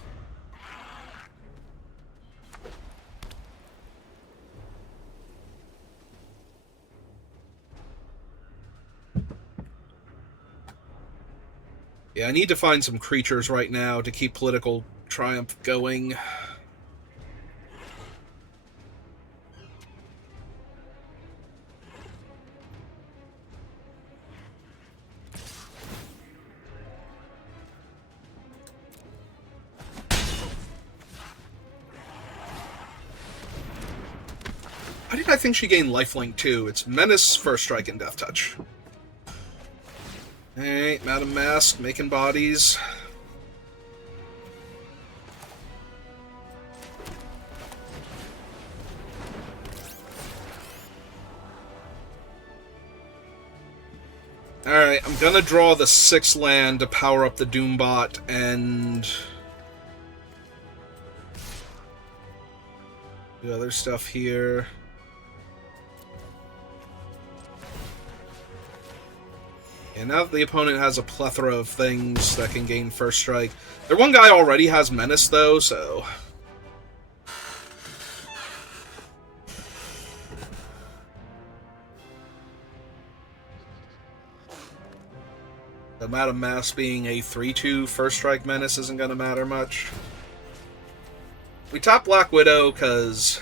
Yeah, I need to find some creatures right now to keep Political Triumph going. Why did I think she gained lifelink too? It's Menace, First Strike, and Death Touch. Alright, Madam Mask, making bodies. Alright, I'm gonna draw the 6 land to power up the Doombot and... do other stuff here. And now that the opponent has a plethora of things that can gain First Strike. Their one guy already has Menace, though, so... The Madam Mask being a 3/2 First Strike Menace isn't going to matter much. We top Black Widow, because...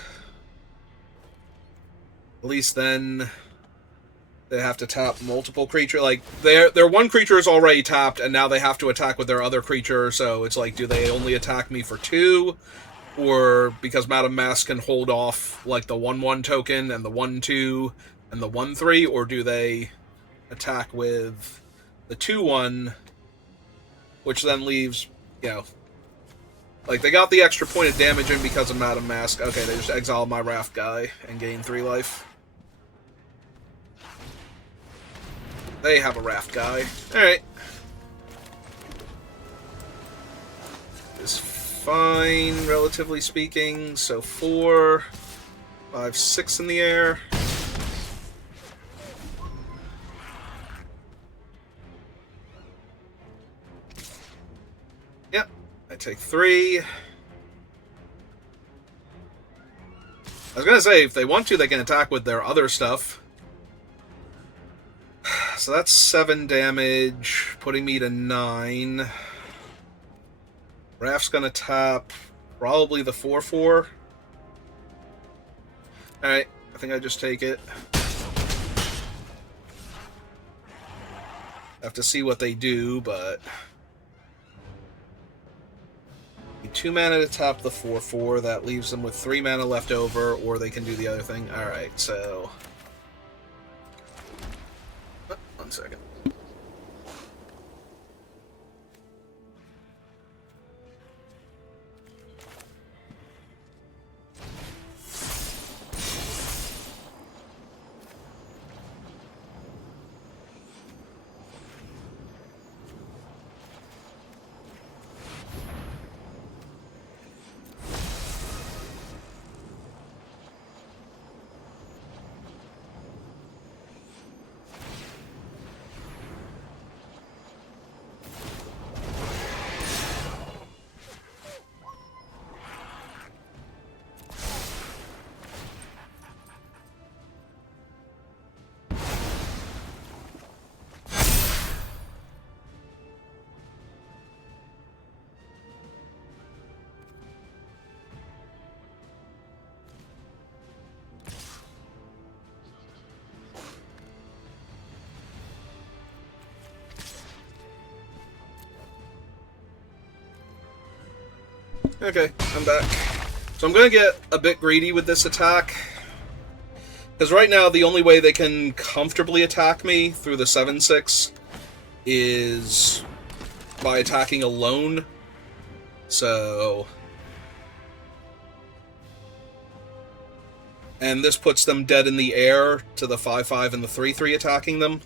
at least then... They have to tap multiple creature. Like, their one creature is already tapped, and now they have to attack with their other creature, so it's like, do they only attack me for 2? Or, because Madame Mask can hold off, like, the 1/1 token, and the 1/2, and the 1/3, or do they attack with the 2/1, which then leaves, you know... Like, they got the extra point of damage in because of Madame Mask. Okay, they just exiled my Raft guy and gained 3 life. They have a Raft guy. Alright. It's fine, relatively speaking. So 4, 5, 6 in the air. Yep, I take 3. I was gonna say, if they want to, they can attack with their other stuff. So that's 7 damage, putting me to 9. Raft's gonna tap probably the 4/4. Alright, I think I just take it. Have to see what they do, but... 2 mana to tap the 4/4, that leaves them with 3 mana left over, or they can do the other thing. Alright, so... Oh, 1 second. Okay, I'm back. So I'm going to get a bit greedy with this attack. Because right now, the only way they can comfortably attack me through the 7/6 is by attacking alone. So... And this puts them dead in the air to the 5/5 and the 3/3 attacking them.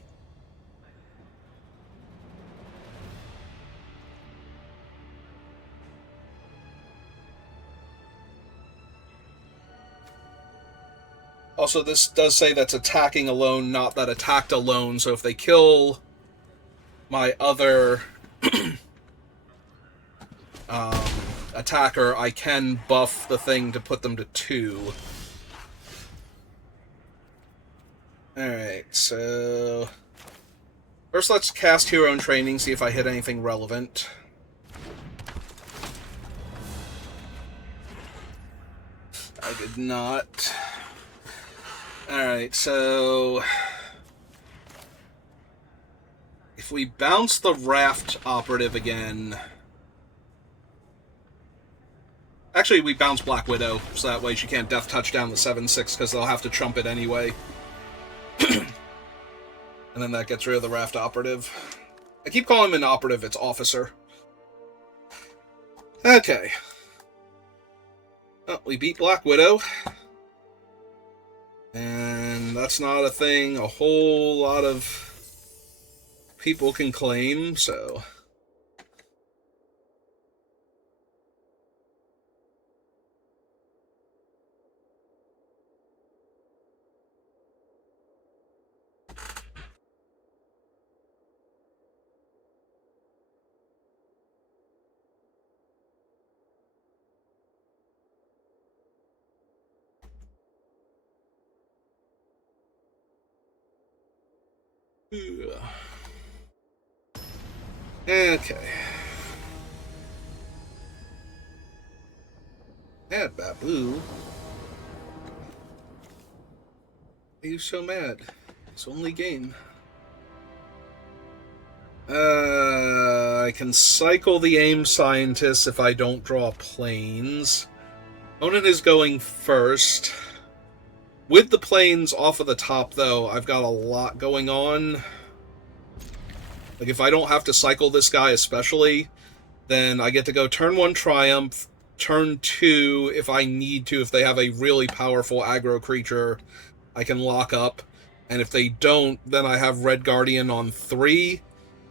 Also, this does say that's attacking alone, not that attacked alone, so if they kill my other attacker, I can buff the thing to put them to 2. Alright, so... First let's cast Hero in Training, see if I hit anything relevant. I did not. Alright, so... If we bounce the Raft operative again... Actually, we bounce Black Widow, so that way she can't Death Touch down the 7/6, because they'll have to trump it anyway. And then that gets rid of the Raft operative. I keep calling him an operative, it's officer. Okay. Well, we beat Black Widow. And that's not a thing a whole lot of people can claim, so... Okay. Mad Babu? Why are you so mad? It's only gain. I can cycle the aim scientist if I don't draw planes. Opponent is going first. With the planes off of the top, though, I've got a lot going on. Like, if I don't have to cycle this guy especially, then I get to go turn 1 Triumph, turn 2 if I need to. If they have a really powerful aggro creature, I can lock up. And if they don't, then I have Red Guardian on 3.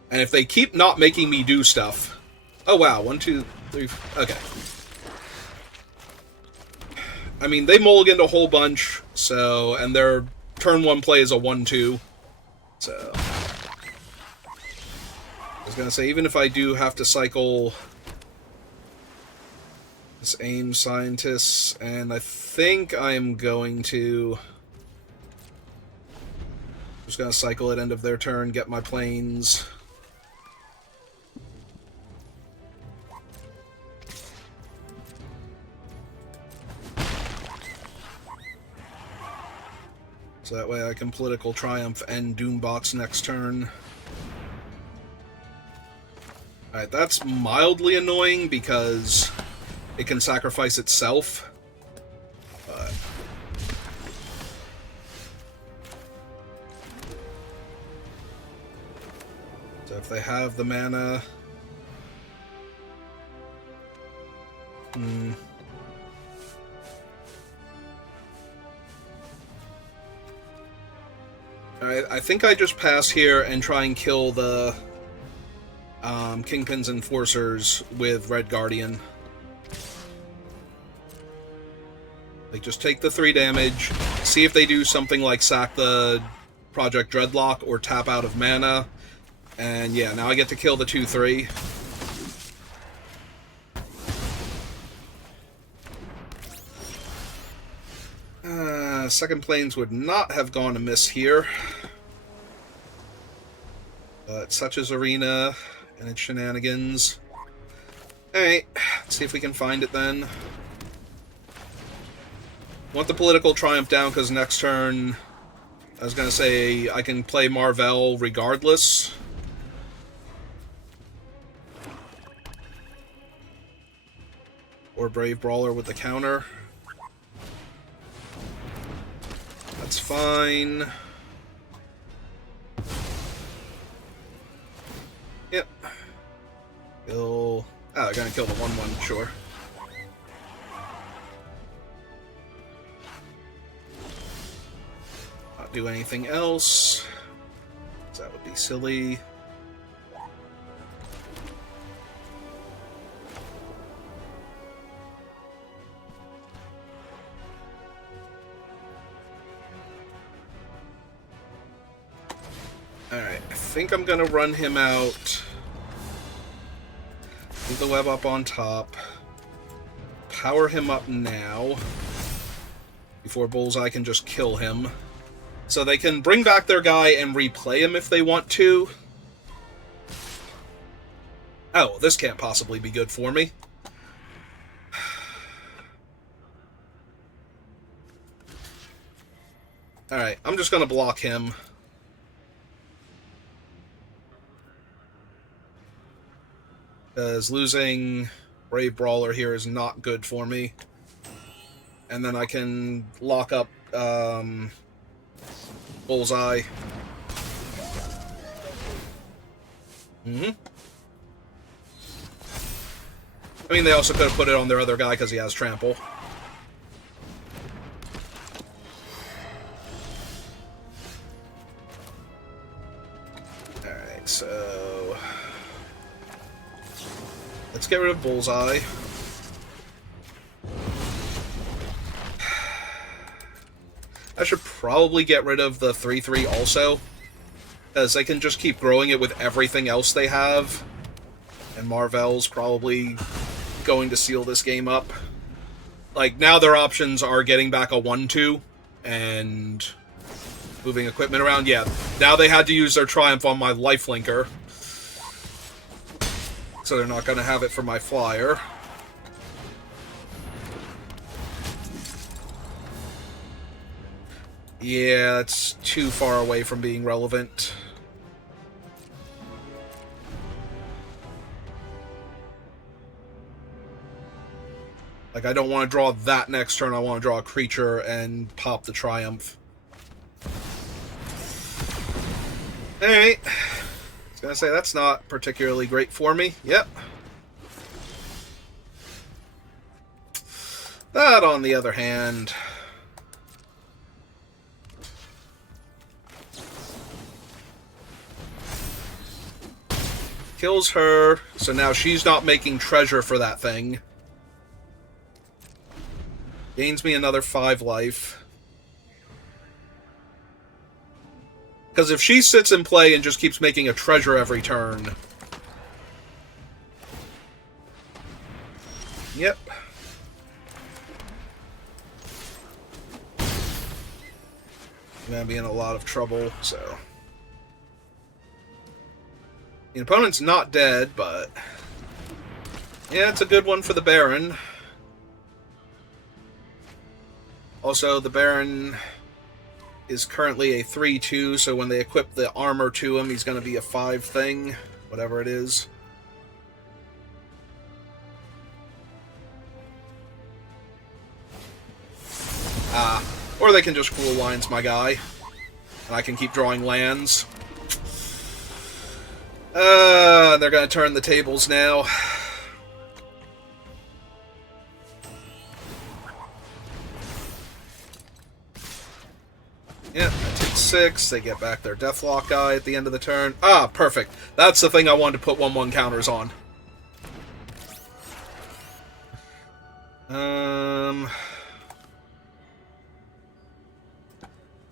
And if they keep not making me do stuff... Oh, wow. 1, 2, 3... Okay. I mean, they mulliganed a whole bunch, so... And their turn 1 play is a 1-2. So... I was gonna say, even if I do have to cycle... this aim scientist, and I think I'm going to... just gonna cycle at end of their turn, get my planes... So that way I can Political Triumph and Doombots next turn. Alright, that's mildly annoying because it can sacrifice itself. But... so if they have the mana... Alright, I think I just pass here and try and kill the Kingpin's Enforcers with Red Guardian. Like, just take the 3 damage, see if they do something like sack the Project Dreadlock or tap out of mana, and yeah, now I get to kill the 2/3. Second planes would not have gone amiss here. But such is Arena and its shenanigans. Alright, let's see if we can find it then. Want the Political Triumph down because next turn, I was going to say, I can play Marvel regardless. Or Brave Brawler with the counter. That's fine. Yep. Kill... oh, they're gonna kill the 1/1, sure. Not do anything else. That would be silly. Alright, I think I'm gonna run him out. Leave the web up on top. Power him up now. Before Bullseye can just kill him. So they can bring back their guy and replay him if they want to. Oh, this can't possibly be good for me. Alright, I'm just gonna block him. Because losing Brave Brawler here is not good for me. And then I can lock up Bullseye. I mean, they also could have put it on their other guy because he has Trample. Alright, so... let's get rid of Bullseye. I should probably get rid of the 3/3 also, because they can just keep growing it with everything else they have. And Marvel's probably going to seal this game up. Like, now their options are getting back a 1/2 and moving equipment around. Yeah, now they had to use their Triumph on my Lifelinker. So they're not going to have it for my Flyer. Yeah, it's too far away from being relevant. Like, I don't want to draw that next turn. I want to draw a creature and pop the Triumph. Alright. I was going to say, that's not particularly great for me. Yep. That, on the other hand... kills her, so now she's not making treasure for that thing. Gains me another 5 life. Because if she sits in play and just keeps making a treasure every turn... Yep. I'm gonna be in a lot of trouble, so... The opponent's not dead, but... yeah, it's a good one for the Baron. Also, the Baron is currently a 3-2, so when they equip the armor to him, he's going to be a 5 thing, whatever it is. Or they can just Cruel Lines my guy, and I can keep drawing lands. They're going to turn the tables now. Yep, I take 6. They get back their Deathlock guy at the end of the turn. Ah, perfect. That's the thing I wanted to put 1/1 counters on.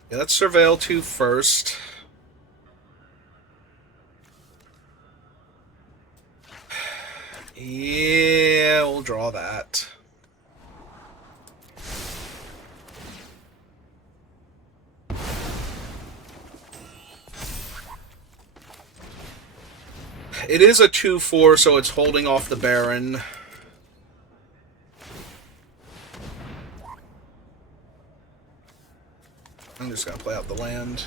Yeah, let's Surveil 2 first. Yeah, we'll draw that. It is a 2/4, so it's holding off the Baron. I'm just going to play out the land.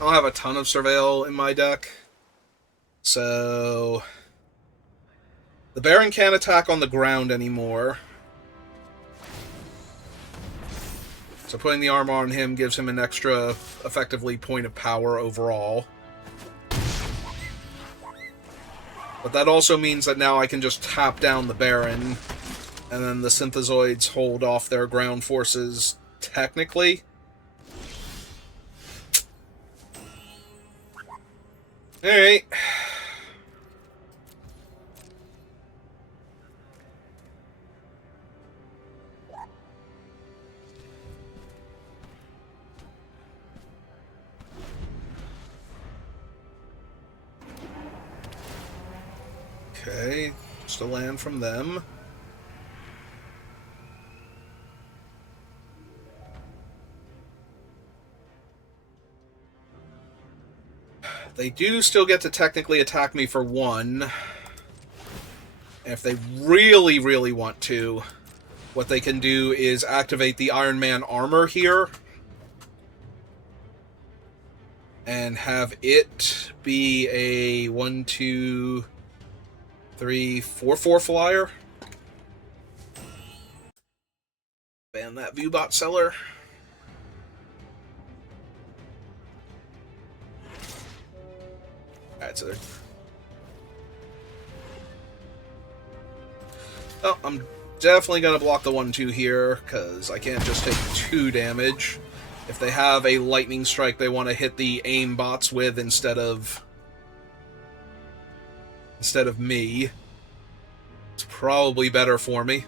I don't have a ton of Surveil in my deck. So... the Baron can't attack on the ground anymore. So putting the armor on him gives him an extra, effectively, point of power overall. But that also means that now I can just tap down the Baron, and then the Synthezoids hold off their ground forces, technically. Alright. Okay, just a land from them. They do still get to technically attack me for 1. And if they really, really want to, what they can do is activate the Iron Man armor here. And have it be a 1, 2, 3, 4/4 flyer. Ban that Viewbot seller. Alright, so they're... oh, I'm definitely going to block the 1/2 here, because I can't just take 2 damage. If they have a lightning strike they want to hit the aim bots with instead of me, it's probably better for me.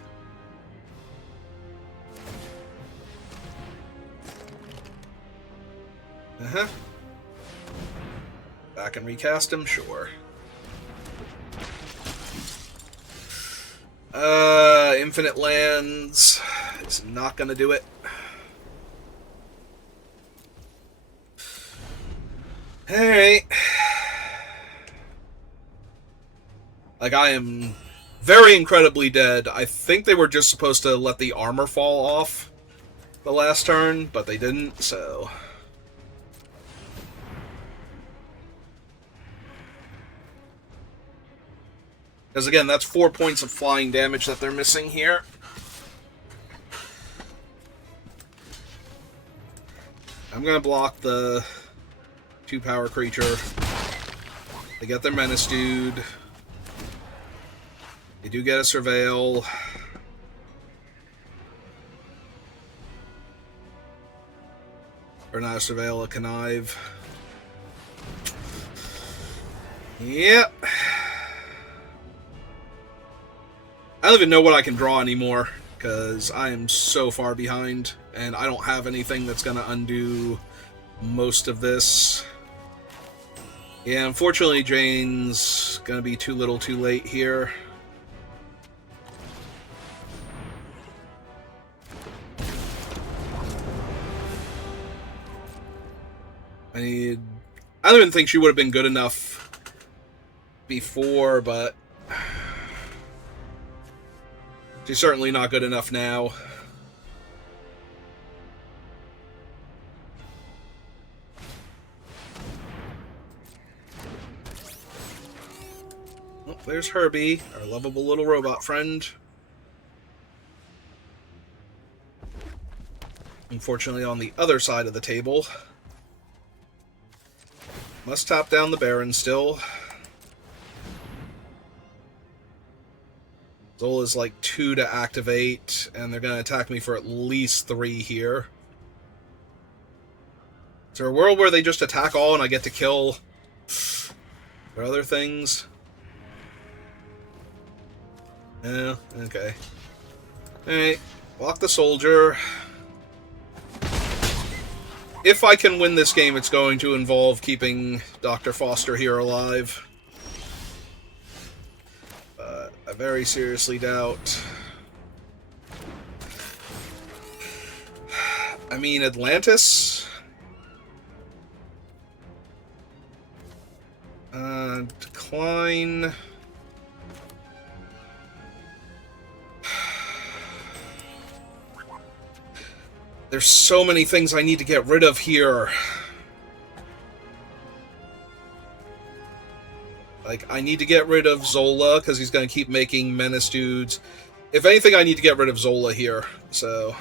Back and recast him, sure. Infinite lands is not gonna do it. Alright. Like, I am very incredibly dead. I think they were just supposed to let the armor fall off. the last turn, but they didn't, so... Because again, that's 4 points of flying damage that they're missing here. I'm going to block the 2-power creature. They get their Menace Dude. They do get a Surveil. Or not a Surveil, a Connive. Yep. I don't even know what I can draw anymore, because I am so far behind, and I don't have anything that's going to undo most of this. Yeah, unfortunately, Jane's going to be too little too late here. I don't even think she would have been good enough before, but... she's certainly not good enough now. Oh, there's Herbie, our lovable little robot friend. Unfortunately, on the other side of the table. Must tap down the Baron still. Zola's like 2 to activate, and they're going to attack me for at least 3 here. Is there a world where they just attack all and I get to kill for other things? Yeah, okay. Alright, block the soldier. If I can win this game, it's going to involve keeping Dr. Foster here alive. But I very seriously doubt. I mean, Atlantis? Decline... There's so many things I need to get rid of here. Like, I need to get rid of Zola, because he's going to keep making Menace Dudes. If anything, I need to get rid of Zola here, so...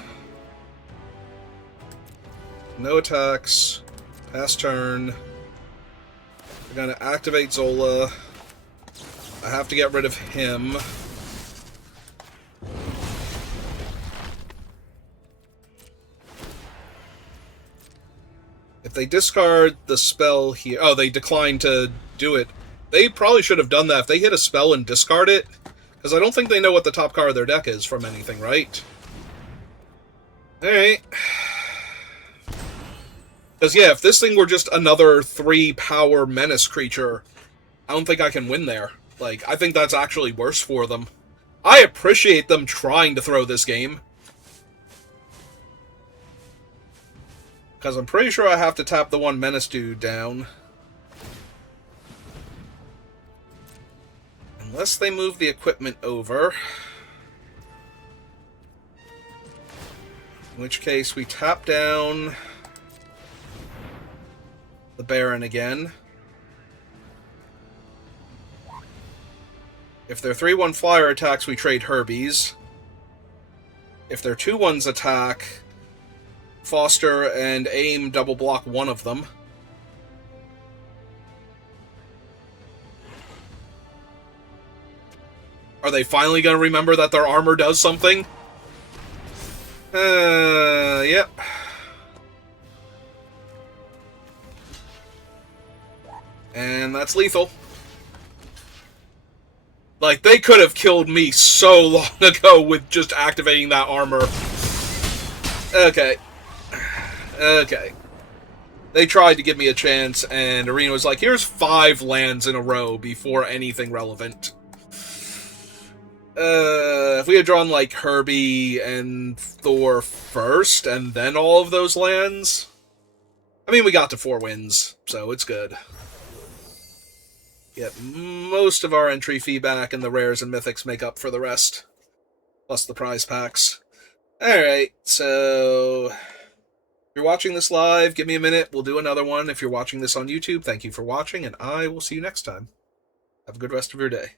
no attacks. Pass turn. We're going to activate Zola. I have to get rid of him. If they discard the spell here... oh, they declined to do it. They probably should have done that if they hit a spell and discard it. Because I don't think they know what the top card of their deck is from anything, right? Alright. Because, yeah, if this thing were just another 3-power menace creature, I don't think I can win there. Like, I think that's actually worse for them. I appreciate them trying to throw this game. Because I'm pretty sure I have to tap the one Menace Dude down. Unless they move the equipment over. In which case, we tap down the Baron again. If they're 3/1 flyer attacks, we trade Herbies. If they're 2/1s attack... Foster and Aim double block one of them. Are they finally going to remember that their armor does something? Yep. And that's lethal. Like, they could have killed me so long ago with just activating that armor. Okay. Okay. They tried to give me a chance, and Arena was like, here's 5 lands in a row before anything relevant. If we had drawn, like, Herbie and Thor first, and then all of those lands... I mean, we got to 4 wins, so it's good. Get most of our entry fee back, and the rares and mythics make up for the rest. Plus the prize packs. Alright, so if you're watching this live, give me a minute. We'll do another one. If you're watching this on YouTube, thank you for watching, and I will see you next time. Have a good rest of your day.